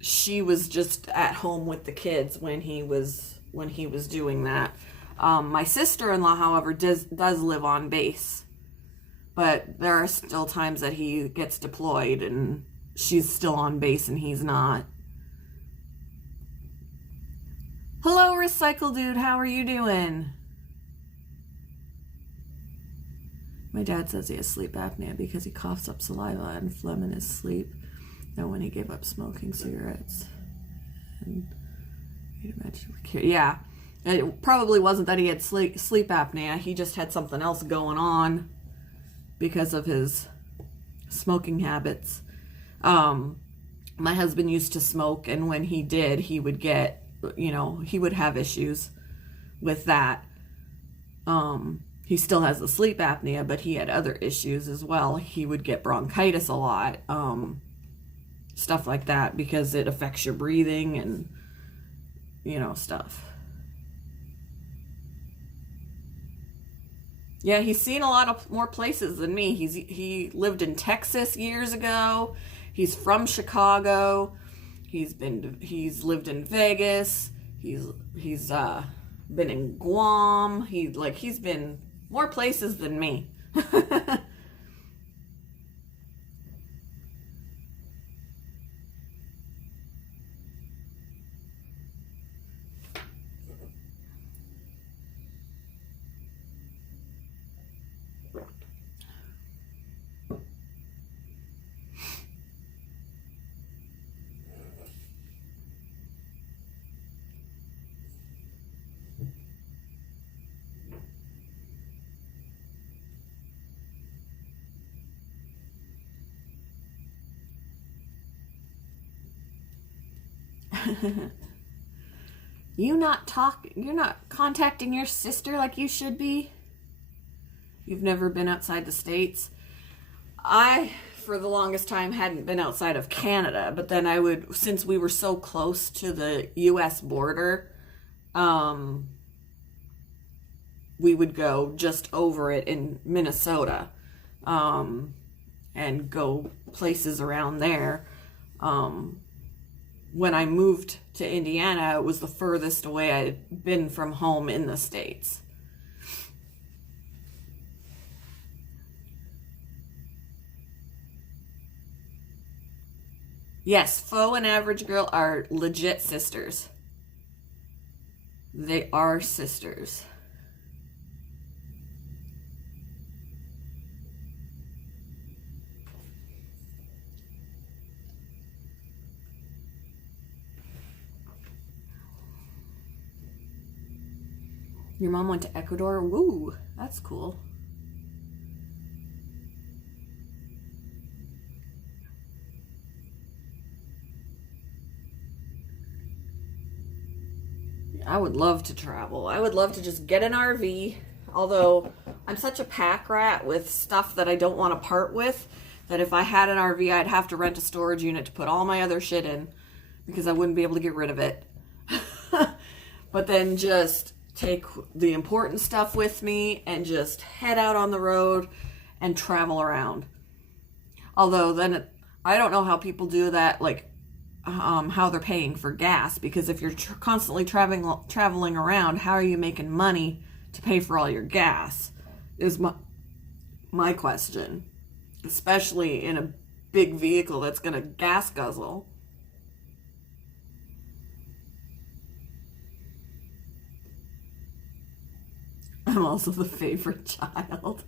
she was just at home with the kids when he was doing that. My sister-in-law, however, does live on base, but there are still times that he gets deployed and she's still on base and he's not. Hello, Recycle Dude. How are you doing? My dad says he has sleep apnea because he coughs up saliva and phlegm in his sleep. Now, when he gave up smoking cigarettes, and yeah, it probably wasn't that he had sleep apnea. He just had something else going on because of his smoking habits. My husband used to smoke, and when he did, he would get, he would have issues with that. He still has the sleep apnea, but he had other issues as well. He would get bronchitis a lot, stuff like that, because it affects your breathing and, stuff. Yeah, he's seen a lot of more places than me. He lived in Texas years ago. He's from Chicago. He's lived in Vegas. He's been in Guam. He's been more places than me. You're not contacting your sister like you should be? You've never been outside the States? I, for the longest time, hadn't been outside of Canada, but then since we were so close to the US border, we would go just over it in Minnesota, and go places around there. When I moved to Indiana, it was the furthest away I had been from home in the States. Yes, Faux and Average Girl are legit sisters. They are sisters. Your mom went to Ecuador? Woo, that's cool. I would love to travel. I would love to just get an RV. Although I'm such a pack rat with stuff that I don't want to part with, that if I had an RV, I'd have to rent a storage unit to put all my other shit in, because I wouldn't be able to get rid of it. But then just take the important stuff with me and just head out on the road and travel around. Although then I don't know how people do that, how they're paying for gas, because if you're constantly traveling around, how are you making money to pay for all your gas, is my question, especially in a big vehicle that's going to gas guzzle. I'm also the favorite child.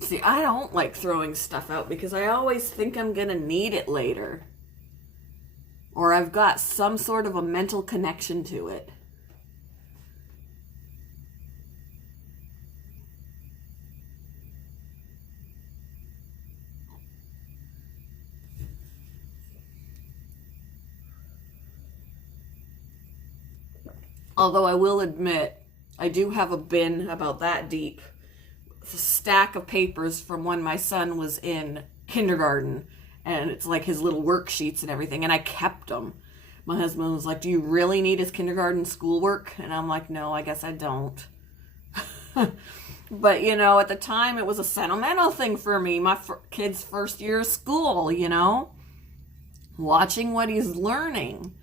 See, I don't like throwing stuff out because I always think I'm gonna need it later. or I've got some sort of a mental connection to it. Although I will admit, I do have a bin about that deep, a stack of papers from when my son was in kindergarten, and it's like his little worksheets and everything, and I kept them. My husband was like, do you really need his kindergarten schoolwork? And I'm like, no, I guess I don't. But, you know, at the time, it was a sentimental thing for me. My kid's first year of school, you know, watching what he's learning.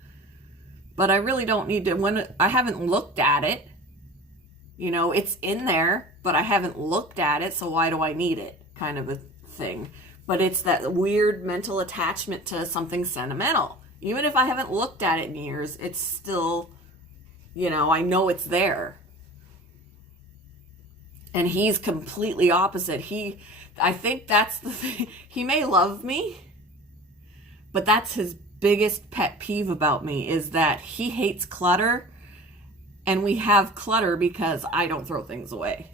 But I really don't need to, when I haven't looked at it, you know, it's in there, but I haven't looked at it, so why do I need it, kind of a thing. But it's that weird mental attachment to something sentimental. Even if I haven't looked at it in years, it's still, you know, I know it's there. And he's completely opposite. I think that's the thing. He may love me, but that's his biggest pet peeve about me, is that he hates clutter, and we have clutter because I don't throw things away.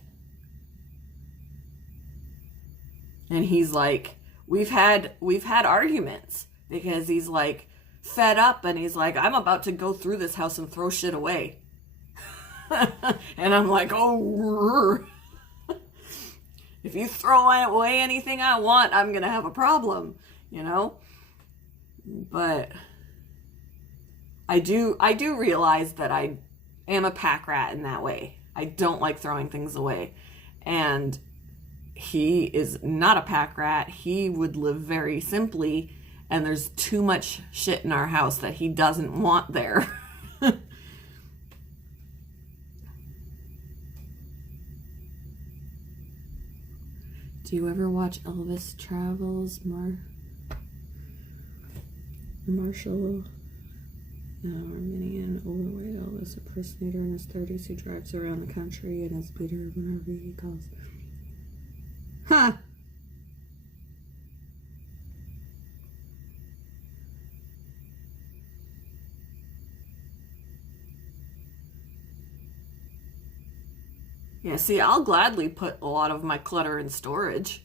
And he's like, we've had arguments because he's like fed up, and he's like, I'm about to go through this house and throw shit away. And I'm like, oh, if you throw away anything I want, I'm gonna have a problem, you know. But I do realize that I am a pack rat in that way. I don't like throwing things away. And he is not a pack rat. He would live very simply, and there's too much shit in our house that he doesn't want there. Do you ever watch Elvis Travels, Marshall Arminian, overweight Elvis impersonator in his 30s who drives around the country in his Peter Urban RV he calls. Huh. Yeah, see, I'll gladly put a lot of my clutter in storage.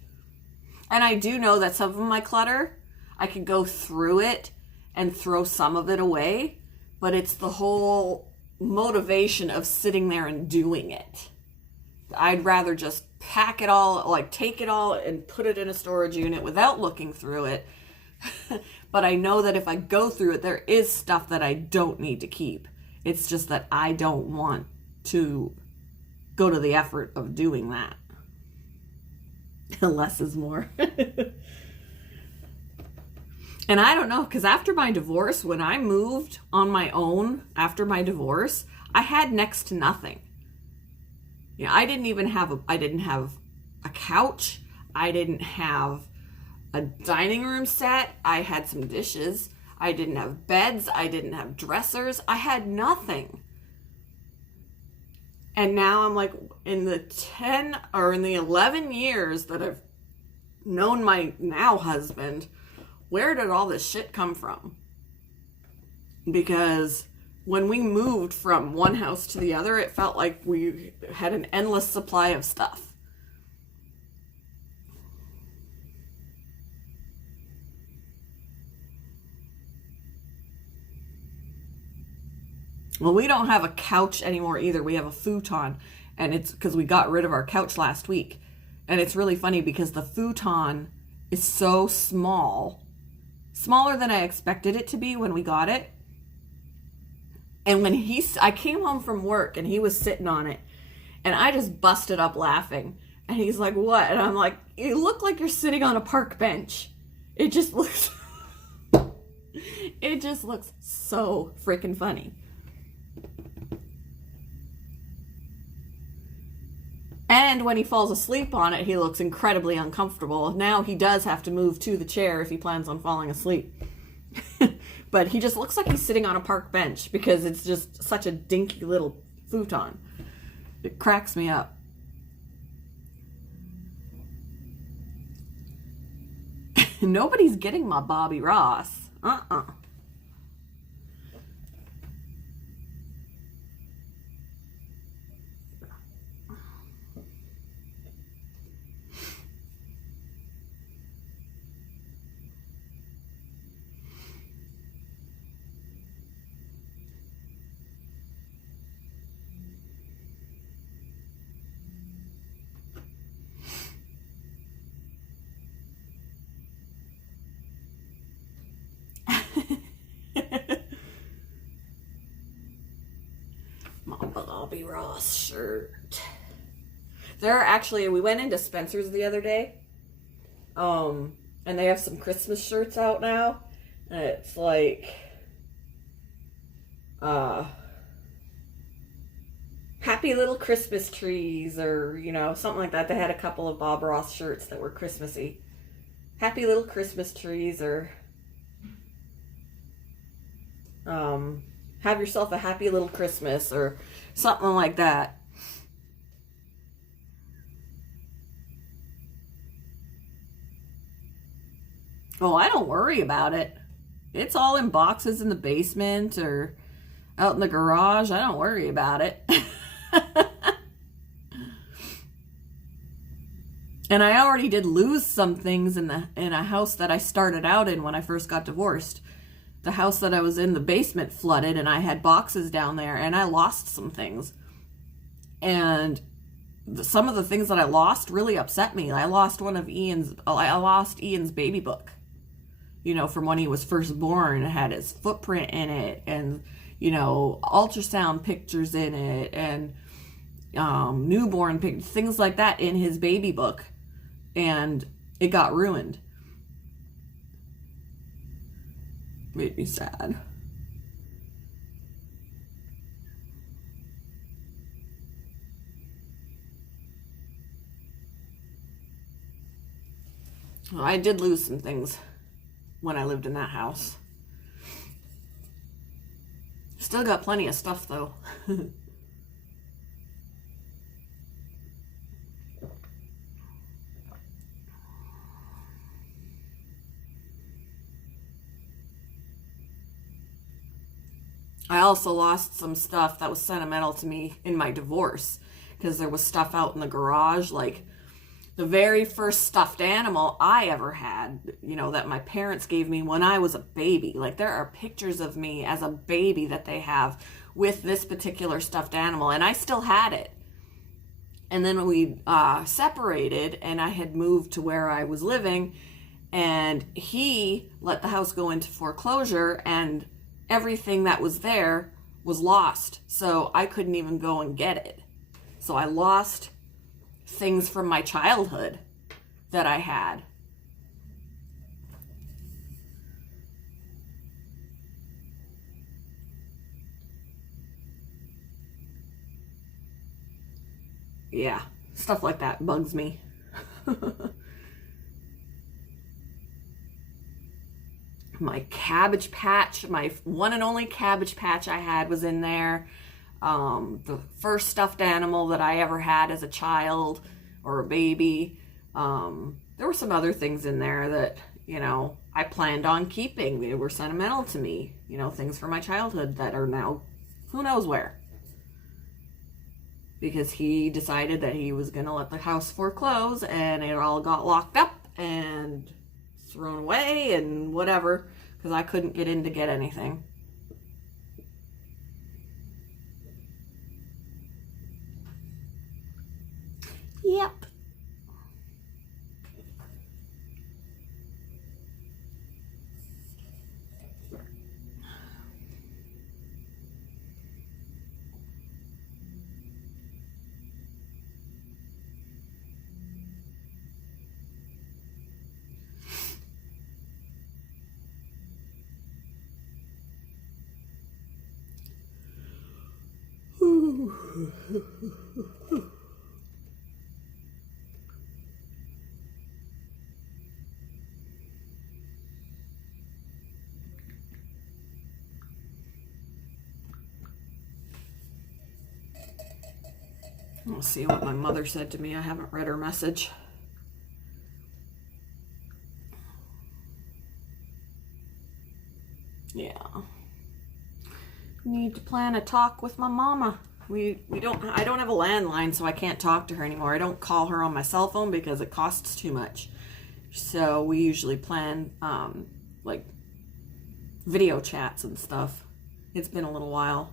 And I do know that some of my clutter, I can go through it and throw some of it away, but it's the whole motivation of sitting there and doing it. I'd rather just pack it all, like take it all and put it in a storage unit without looking through it. But I know that if I go through it, there is stuff that I don't need to keep. It's just that I don't want to go to the effort of doing that. Less is more. And I don't know, because after my divorce, when I moved on my own after my divorce, I had next to nothing. Yeah, I didn't have a couch. I didn't have a dining room set. I had some dishes. I didn't have beds. I didn't have dressers. I had nothing. And now I'm like, in the 11 years that I've known my now husband, where did all this shit come from? Because when we moved from one house to the other, it felt like we had an endless supply of stuff. Well, we don't have a couch anymore either. We have a futon, and it's because we got rid of our couch last week. And it's really funny because the futon is so small, smaller than I expected it to be when we got it. And when I came home from work and he was sitting on it, and I just busted up laughing. And he's like, what? And I'm like, you look like you're sitting on a park bench. It just looks, it just looks so freaking funny. And when he falls asleep on it, he looks incredibly uncomfortable. Now he does have to move to the chair if he plans on falling asleep. But he just looks like he's sitting on a park bench because it's just such a dinky little futon. It cracks me up. Nobody's getting my Bobby Ross. Bobby Ross shirt. There are actually, we went into Spencer's the other day. And they have some Christmas shirts out now. And it's like, happy little Christmas trees, or, you know, something like that. They had a couple of Bob Ross shirts that were Christmassy. Happy little Christmas trees, or have yourself a happy little Christmas, or something like that. Oh, I don't worry about it. It's all in boxes in the basement or out in the garage. I don't worry about it. And I already did lose some things in a house that I started out in when I first got divorced. The house that I was in, the basement flooded, and I had boxes down there, and I lost some things. And some of the things that I lost really upset me. I lost Ian's baby book. You know, from when he was first born. It had his footprint in it, and, you know, ultrasound pictures in it, and newborn pictures, things like that in his baby book. And it got ruined. Made me sad. Well, I did lose some things when I lived in that house. Still got plenty of stuff, though. I also lost some stuff that was sentimental to me in my divorce, because there was stuff out in the garage, like the very first stuffed animal I ever had, you know, that my parents gave me when I was a baby. Like, there are pictures of me as a baby that they have with this particular stuffed animal, and I still had it. And then we separated, and I had moved to where I was living, and he let the house go into foreclosure, and everything that was there was lost. So I couldn't even go and get it. So I lost things from my childhood that I had. Yeah, stuff like that bugs me. My Cabbage Patch, my one and only Cabbage Patch I had was in there. The first stuffed animal that I ever had as a child or a baby. There were some other things in there that, you know, I planned on keeping. They were sentimental to me. You know, things from my childhood that are now who knows where. Because he decided that he was going to let the house foreclose, and it all got locked up and thrown away and whatever, because I couldn't get in to get anything. Yep. Let's see what my mother said to me. I haven't read her message. Yeah. Need to plan a talk with my mama. I don't have a landline, so I can't talk to her anymore. I don't call her on my cell phone because it costs too much. So we usually plan like video chats and stuff. It's been a little while.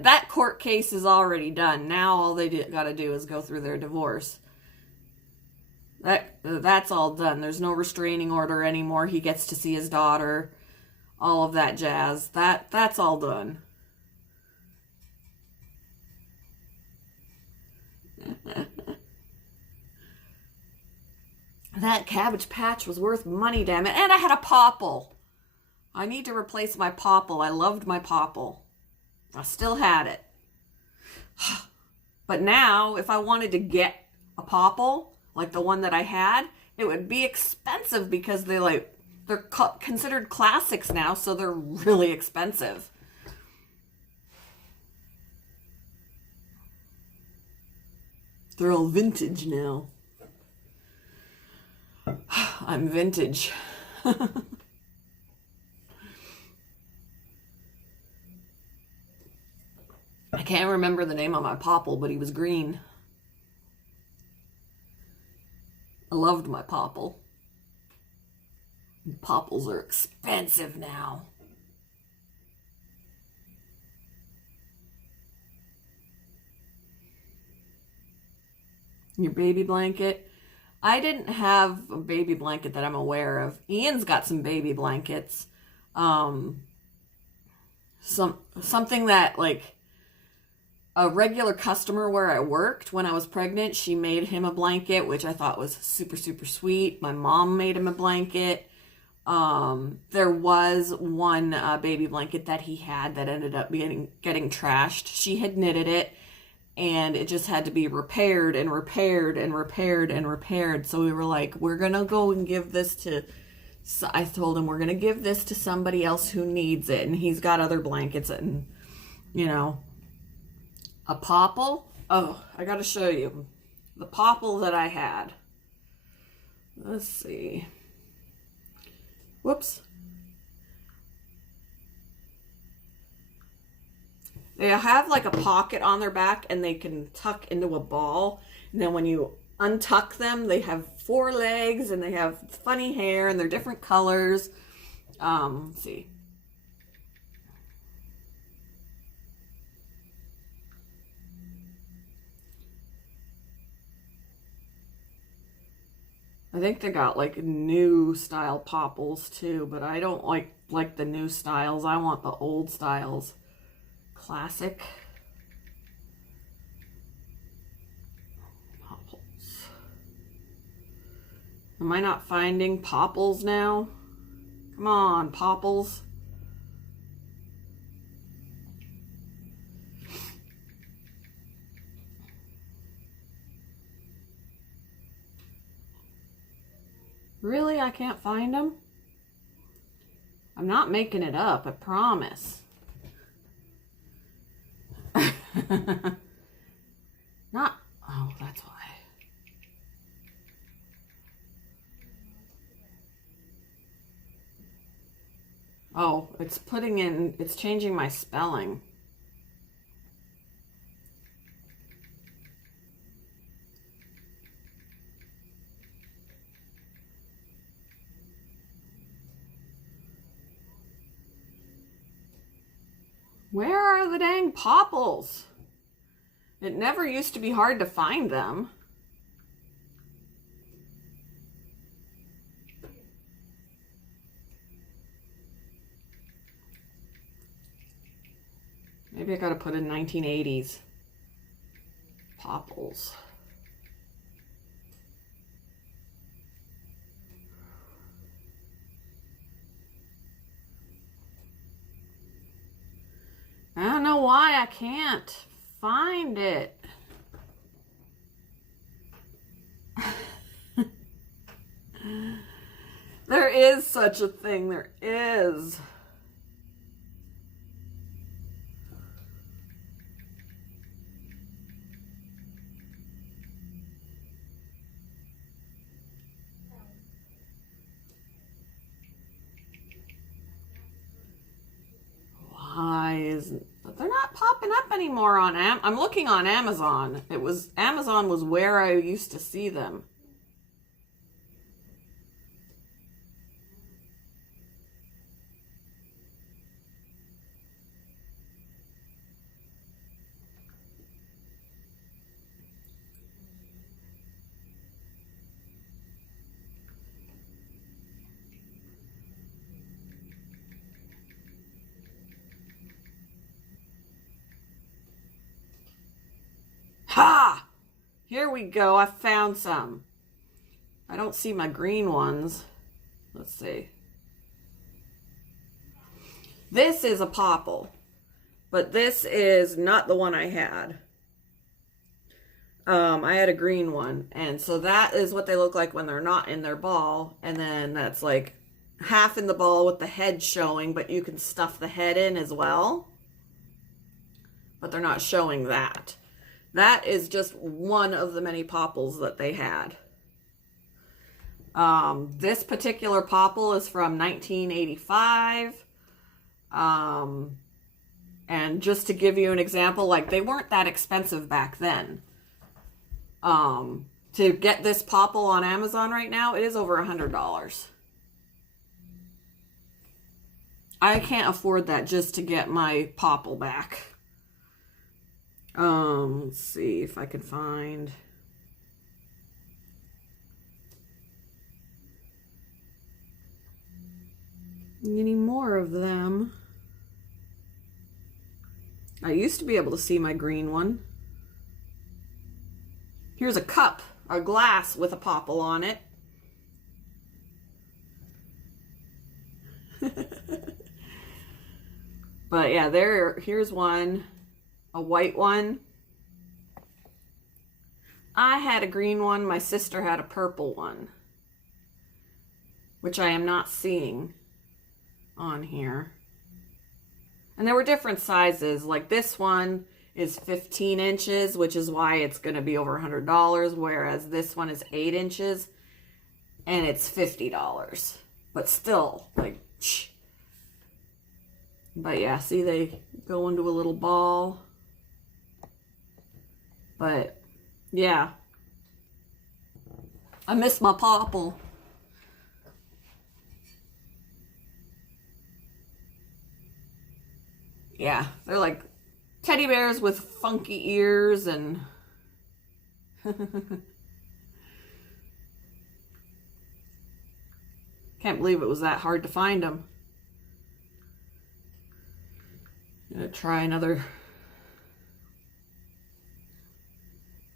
That court case is already done. Now all they got to do is go through their divorce. That's all done. There's no restraining order anymore. He gets to see his daughter. all of that jazz. That's all done. That Cabbage Patch was worth money, damn it. And I had a Popple. I need to replace my Popple. I loved my Popple. I still had it. But now, if I wanted to get a Popple, like the one that I had, it would be expensive because they're considered classics now, so they're really expensive. They're all vintage now. I'm vintage. I can't remember the name of my Popple, but he was green. I loved my Popple. Popples are expensive now. Your baby blanket. I didn't have a baby blanket that I'm aware of. Ian's got some baby blankets. Something that, like, a regular customer where I worked when I was pregnant, she made him a blanket, which I thought was super, super sweet. My mom made him a blanket. There was one baby blanket that he had that ended up getting trashed. She had knitted it, and it just had to be repaired and repaired and repaired and repaired. So we were like, we're going to go and give this to... So I told him, we're going to give this to somebody else who needs it. And he's got other blankets and, you know... A Popple? Oh, I gotta show you. The Popple that I had. Let's see. Whoops. They have like a pocket on their back and they can tuck into a ball. And then when you untuck them, they have 4 legs and they have funny hair and they're different colors. Let's see. I think they got like new style Popples too, but I don't like the new styles. I want the old styles. Classic Popples. Am I not finding Popples now? Come on, Popples. Really? I can't find them? I'm not making it up, I promise. Not... Oh, that's why. Oh, it's changing my spelling. Where are the dang Popples? It never used to be hard to find them. Maybe I gotta put in 1980s Popples. I don't know why I can't find it. There is such a thing. There is. Why isn't... They're not popping up anymore on I'm looking on Amazon. Amazon was where I used to see them. here we go. I found some. I don't see my green ones. Let's see. This is a popple, but this is not the one I had. I had a green one, and so that is what they look like when they're not in their ball, and then that's like half in the ball with the head showing, but you can stuff the head in as well. But they're not showing that. That is just one of the many popples that they had. This particular popple is from 1985. And just to give you an example, like they weren't that expensive back then. To get this popple on Amazon right now, it is over $100. I can't afford that just to get my popple back. Let's see if I can find any more of them. I used to be able to see my green one. Here's a cup, a glass with a popple on it. But yeah, here's one, a white one. I had a green one, my sister had a purple one, which I am not seeing on here. And there were different sizes, like this one is 15 inches, which is why it's going to be over $100, whereas this one is 8 inches, and it's $50. But still, like, shh. But yeah, see, they go into a little ball. But, yeah. I miss my popple. Yeah, they're like teddy bears with funky ears and... Can't believe it was that hard to find them. I'm gonna try another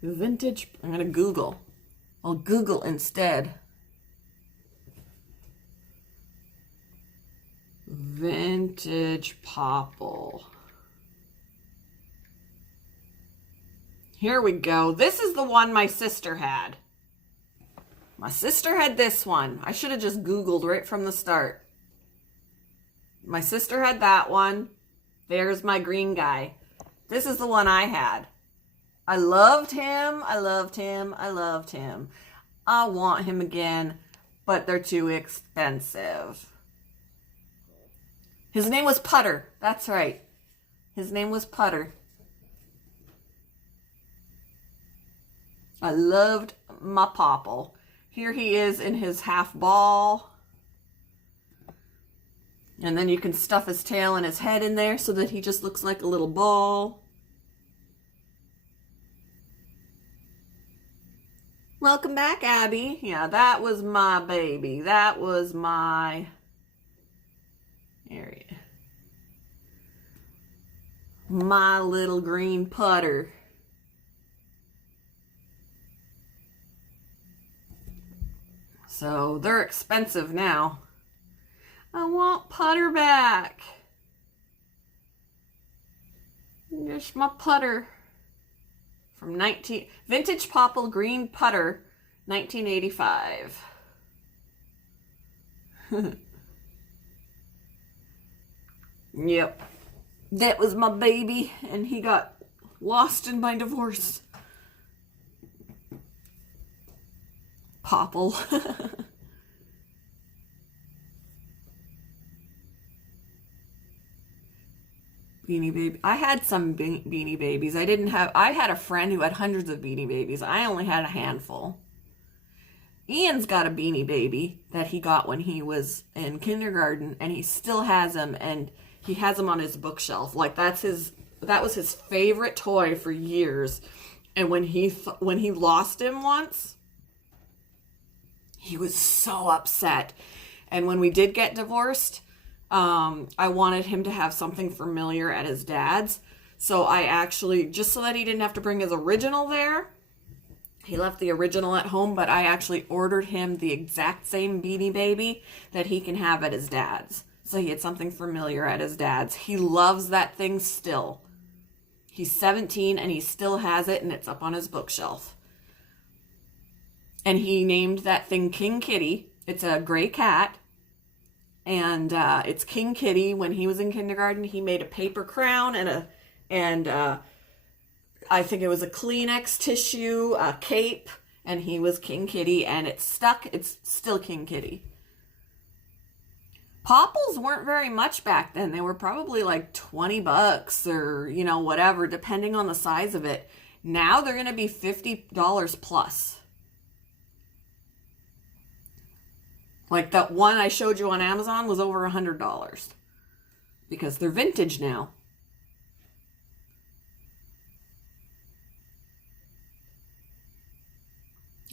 vintage. I'm gonna Google. I'll Google instead. Vintage popple. Here we go. This is the one my sister had. My sister had this one. I should have just Googled right from the start. My sister had that one. There's my green guy. This is the one I had. I loved him. I loved him. I loved him. I want him again, but they're too expensive. His name was Putter. That's right. His name was Putter. I loved my popple. Here he is in his half ball. And then you can stuff his tail and his head in there so that he just looks like a little ball. Welcome back, Abby. Yeah, that was my baby. That was my area. My little green Putter. So they're expensive now. I want Putter back. Here's my Putter. From Vintage Popple Green Putter, 1985. Yep. That was my baby, and he got lost in my divorce. Popple. Beanie Baby. I had some Beanie Babies. I had a friend who had hundreds of Beanie Babies. I only had a handful. Ian's got a Beanie Baby that he got when he was in kindergarten, and he still has them, and he has them on his bookshelf. Like that was his favorite toy for years. And when he lost him once, he was so upset. And when we did get divorced, I wanted him to have something familiar at his dad's. So I actually, just so that he didn't have to bring his original there, He left the original at home, but I actually ordered him the exact same Beanie Baby that he can have at his dad's. So he had something familiar at his dad's. He loves that thing still. He's 17 and he still has it, and it's up on his bookshelf. And he named that thing King Kitty. It's a gray cat. And it's King Kitty. When he was in kindergarten, he made a paper crown and I think it was a Kleenex tissue, a cape, and he was King Kitty, and it's stuck. It's still King Kitty. Popples weren't very much back then. They were probably like $20 or, whatever, depending on the size of it. Now they're going to be $50 plus. Like that one I showed you on Amazon was over $100 because they're vintage now.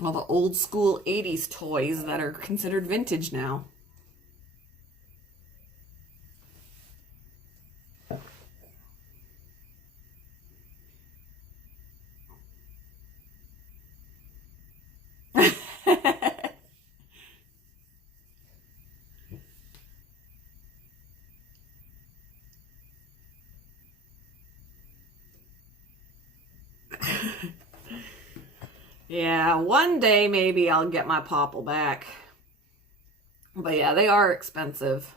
All the old school 80s toys that are considered vintage now. Yeah, one day maybe I'll get my Popple back. But yeah, they are expensive.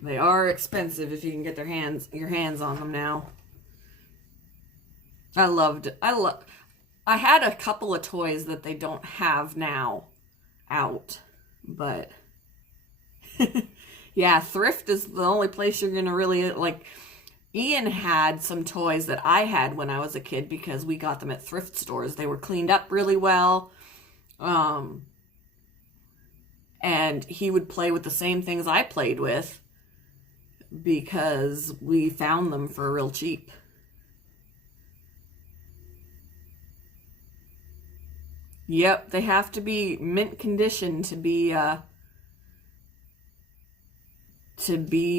They are expensive if you can get your hands on them now. I had a couple of toys that they don't have now out, but yeah, thrift is the only place you're gonna really like. Ian had some toys that I had when I was a kid because we got them at thrift stores. They were cleaned up really well. And he would play with the same things I played with because we found them for real cheap. Yep, they have to be mint condition to be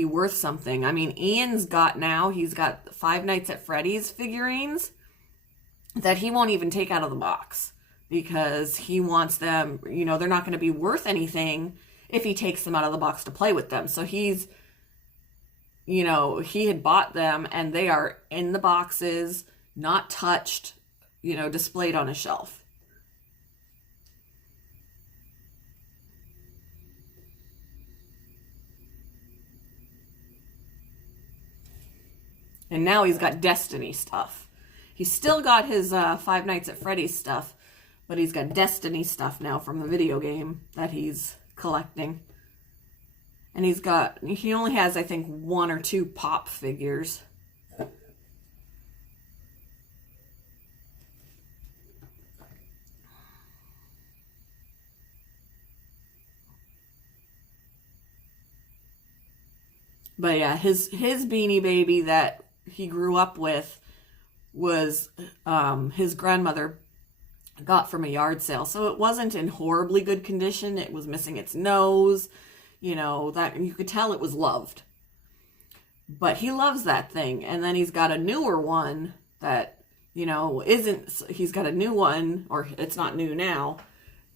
worth something. I mean, he's got Five Nights at Freddy's figurines that he won't even take out of the box because he wants them, they're not going to be worth anything if he takes them out of the box to play with them. So he had bought them and they are in the boxes, not touched, displayed on a shelf. And now he's got Destiny stuff. He's still got his Five Nights at Freddy's stuff, but he's got Destiny stuff now from the video game that he's collecting. And he only has, I think, 1 or 2 Pop figures. But yeah, his Beanie Baby that he grew up with was his grandmother got from a yard sale. So it wasn't in horribly good condition. It was missing its nose, that you could tell it was loved. But he loves that thing. And then he's got a newer one that, he's got a new one, or it's not new now,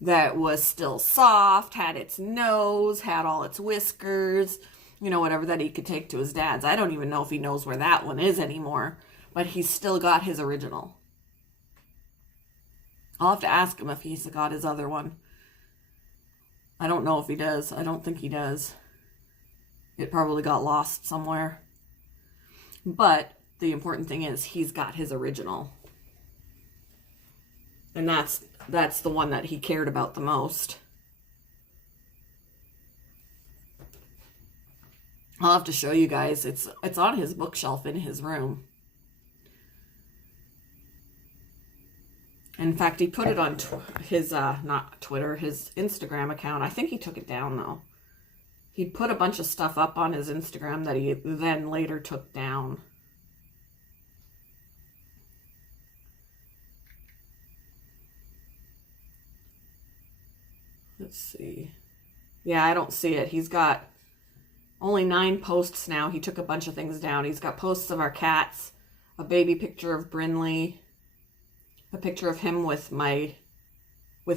that was still soft, had its nose, had all its whiskers, whatever that he could take to his dad's. I don't even know if he knows where that one is anymore, but he's still got his original. I'll have to ask him if he's got his other one. I don't know if he does. I don't think he does. It probably got lost somewhere. But the important thing is he's got his original. And that's the one that he cared about the most. I'll have to show you guys. It's on his bookshelf in his room. In fact, he put it on his, not Twitter, his Instagram account. I think he took it down, though. He put a bunch of stuff up on his Instagram that he then later took down. Let's see. Yeah, I don't see it. He's got only 9 posts now. He took a bunch of things down. He's got posts of our cats, a baby picture of Brinley, a picture of him with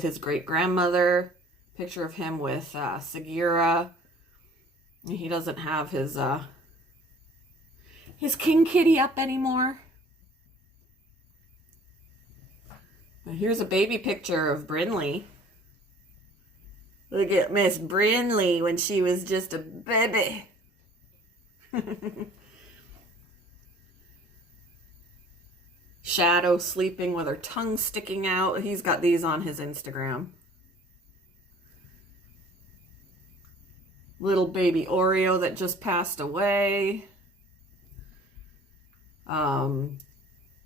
his great grandmother, picture of him with Sagira. He doesn't have his King Kitty up anymore. But here's a baby picture of Brinley. Look at Miss Brinley when she was just a baby. Shadow sleeping with her tongue sticking out. He's got these on his Instagram. Little baby Oreo that just passed away.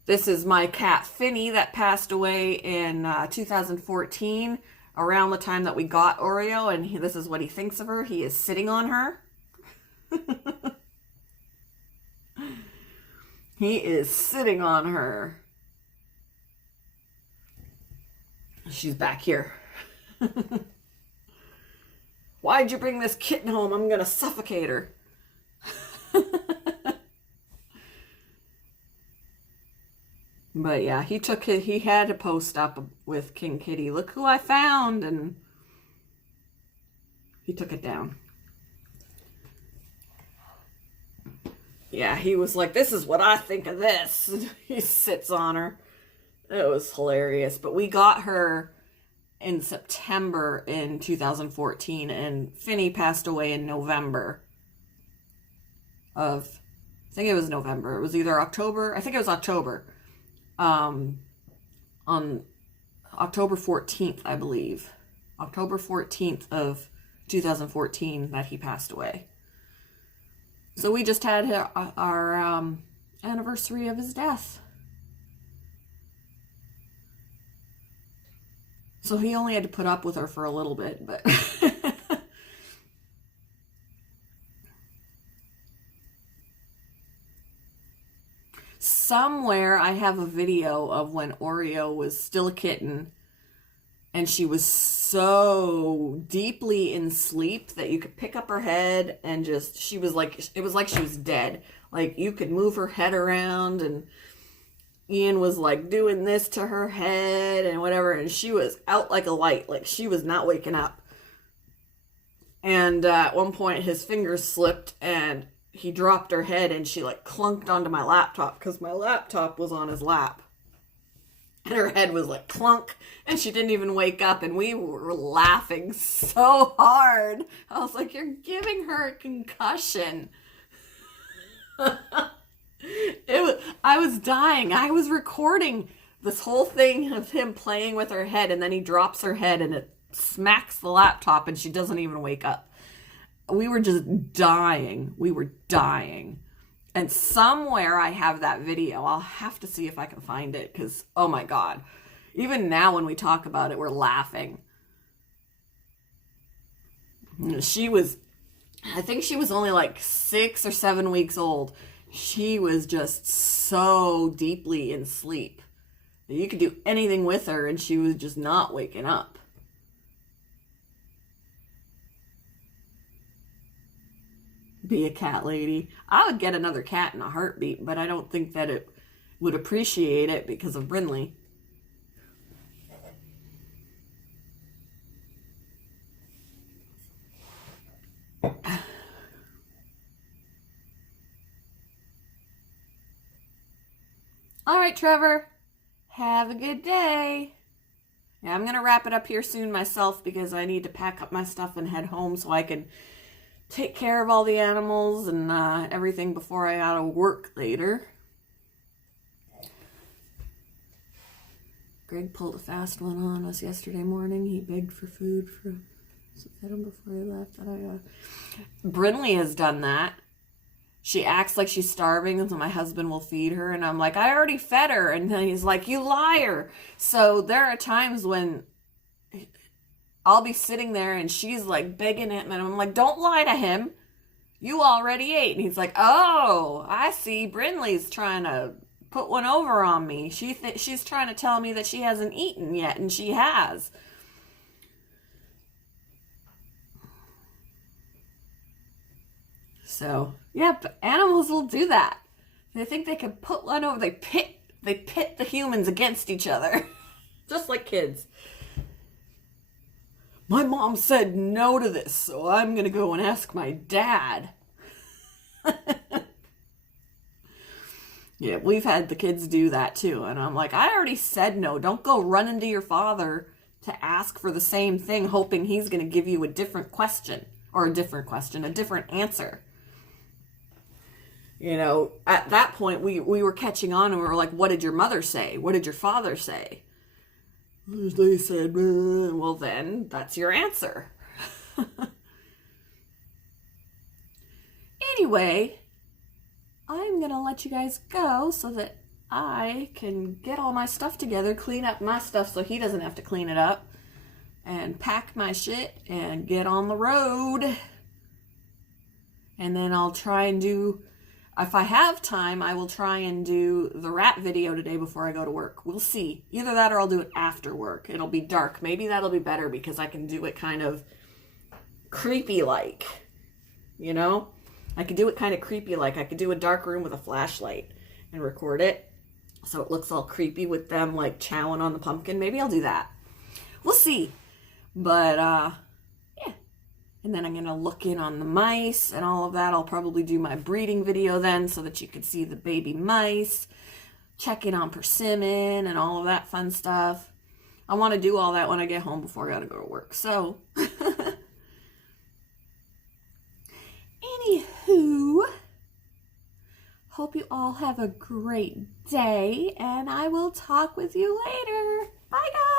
This is my cat Finny that passed away in 2014, around the time that we got Oreo, and this is what he thinks of her. He is sitting on her. He is sitting on her. She's back here. Why'd you bring this kitten home? I'm gonna suffocate her. But yeah, he had to post up with King Kitty. Look who I found, and he took it down. Yeah, he was like, this is what I think of this. He sits on her. It was hilarious. But we got her in September in 2014, and Finny passed away in November of, I think it was November. It was either October. I think it was October. On October 14th, I believe. October 14th of 2014 that he passed away. So we just had our anniversary of his death. So he only had to put up with her for a little bit, but somewhere I have a video of when Oreo was still a kitten and she was so deeply in sleep that you could pick up her head and just, it was like she was dead. Like you could move her head around, and Ian was like doing this to her head and whatever, and she was out like a light. Like she was not waking up. And at one point his fingers slipped and he dropped her head, and she like clunked onto my laptop because my laptop was on his lap. And her head was like clunk, and she didn't even wake up, and we were laughing so hard. I was like, you're giving her a concussion. I was dying. I was recording this whole thing of him playing with her head, and then he drops her head and it smacks the laptop and she doesn't even wake up. We were just dying. We were dying. And somewhere I have that video. I'll have to see if I can find it, because, oh my God. Even now when we talk about it, we're laughing. I think she was only like 6 or 7 weeks old. She was just so deeply in sleep that you could do anything with her and she was just not waking up. Be a cat lady. I would get another cat in a heartbeat, but I don't think that it would appreciate it because of Brinley. All right, Trevor. Have a good day. Yeah, I'm going to wrap it up here soon myself because I need to pack up my stuff and head home so I can take care of all the animals and everything before I gotta work later. Greg pulled a fast one on us yesterday morning. He begged for food to fed him before he left. Brinley has done that. She acts like she's starving, and so my husband will feed her, and I'm like, I already fed her, and then he's like, you liar. So there are times when I'll be sitting there and she's like begging him, and I'm like, don't lie to him. You already ate. And he's like, oh, I see. Brinley's trying to put one over on me. She's trying to tell me that she hasn't eaten yet, and she has. So, yeah, but animals will do that. They think they can put one over. They They pit the humans against each other. Just like kids. My mom said no to this, so I'm going to go and ask my dad. Yeah, we've had the kids do that too. And I'm like, I already said no. Don't go running to your father to ask for the same thing, hoping he's going to give you a different question. Or a different answer. You know, at that point, we were catching on and we were like, what did your mother say? What did your father say? They said, well then, that's your answer. Anyway, I'm going to let you guys go so that I can get all my stuff together, clean up my stuff so he doesn't have to clean it up, and pack my shit and get on the road. And then I'll try and do, if I have time, I will try and do the rat video today before I go to work. We'll see. Either that or I'll do it after work. It'll be dark. Maybe that'll be better because I can do it kind of creepy-like, you know? I could do it kind of creepy-like. I could do a dark room with a flashlight and record it so it looks all creepy with them like chowing on the pumpkin. Maybe I'll do that. We'll see. But, yeah. And then I'm going to look in on the mice and all of that. I'll probably do my breeding video then so that you can see the baby mice. Check in on persimmon and all of that fun stuff. I want to do all that when I get home before I got to go to work. So, anywho, hope you all have a great day. And I will talk with you later. Bye, guys.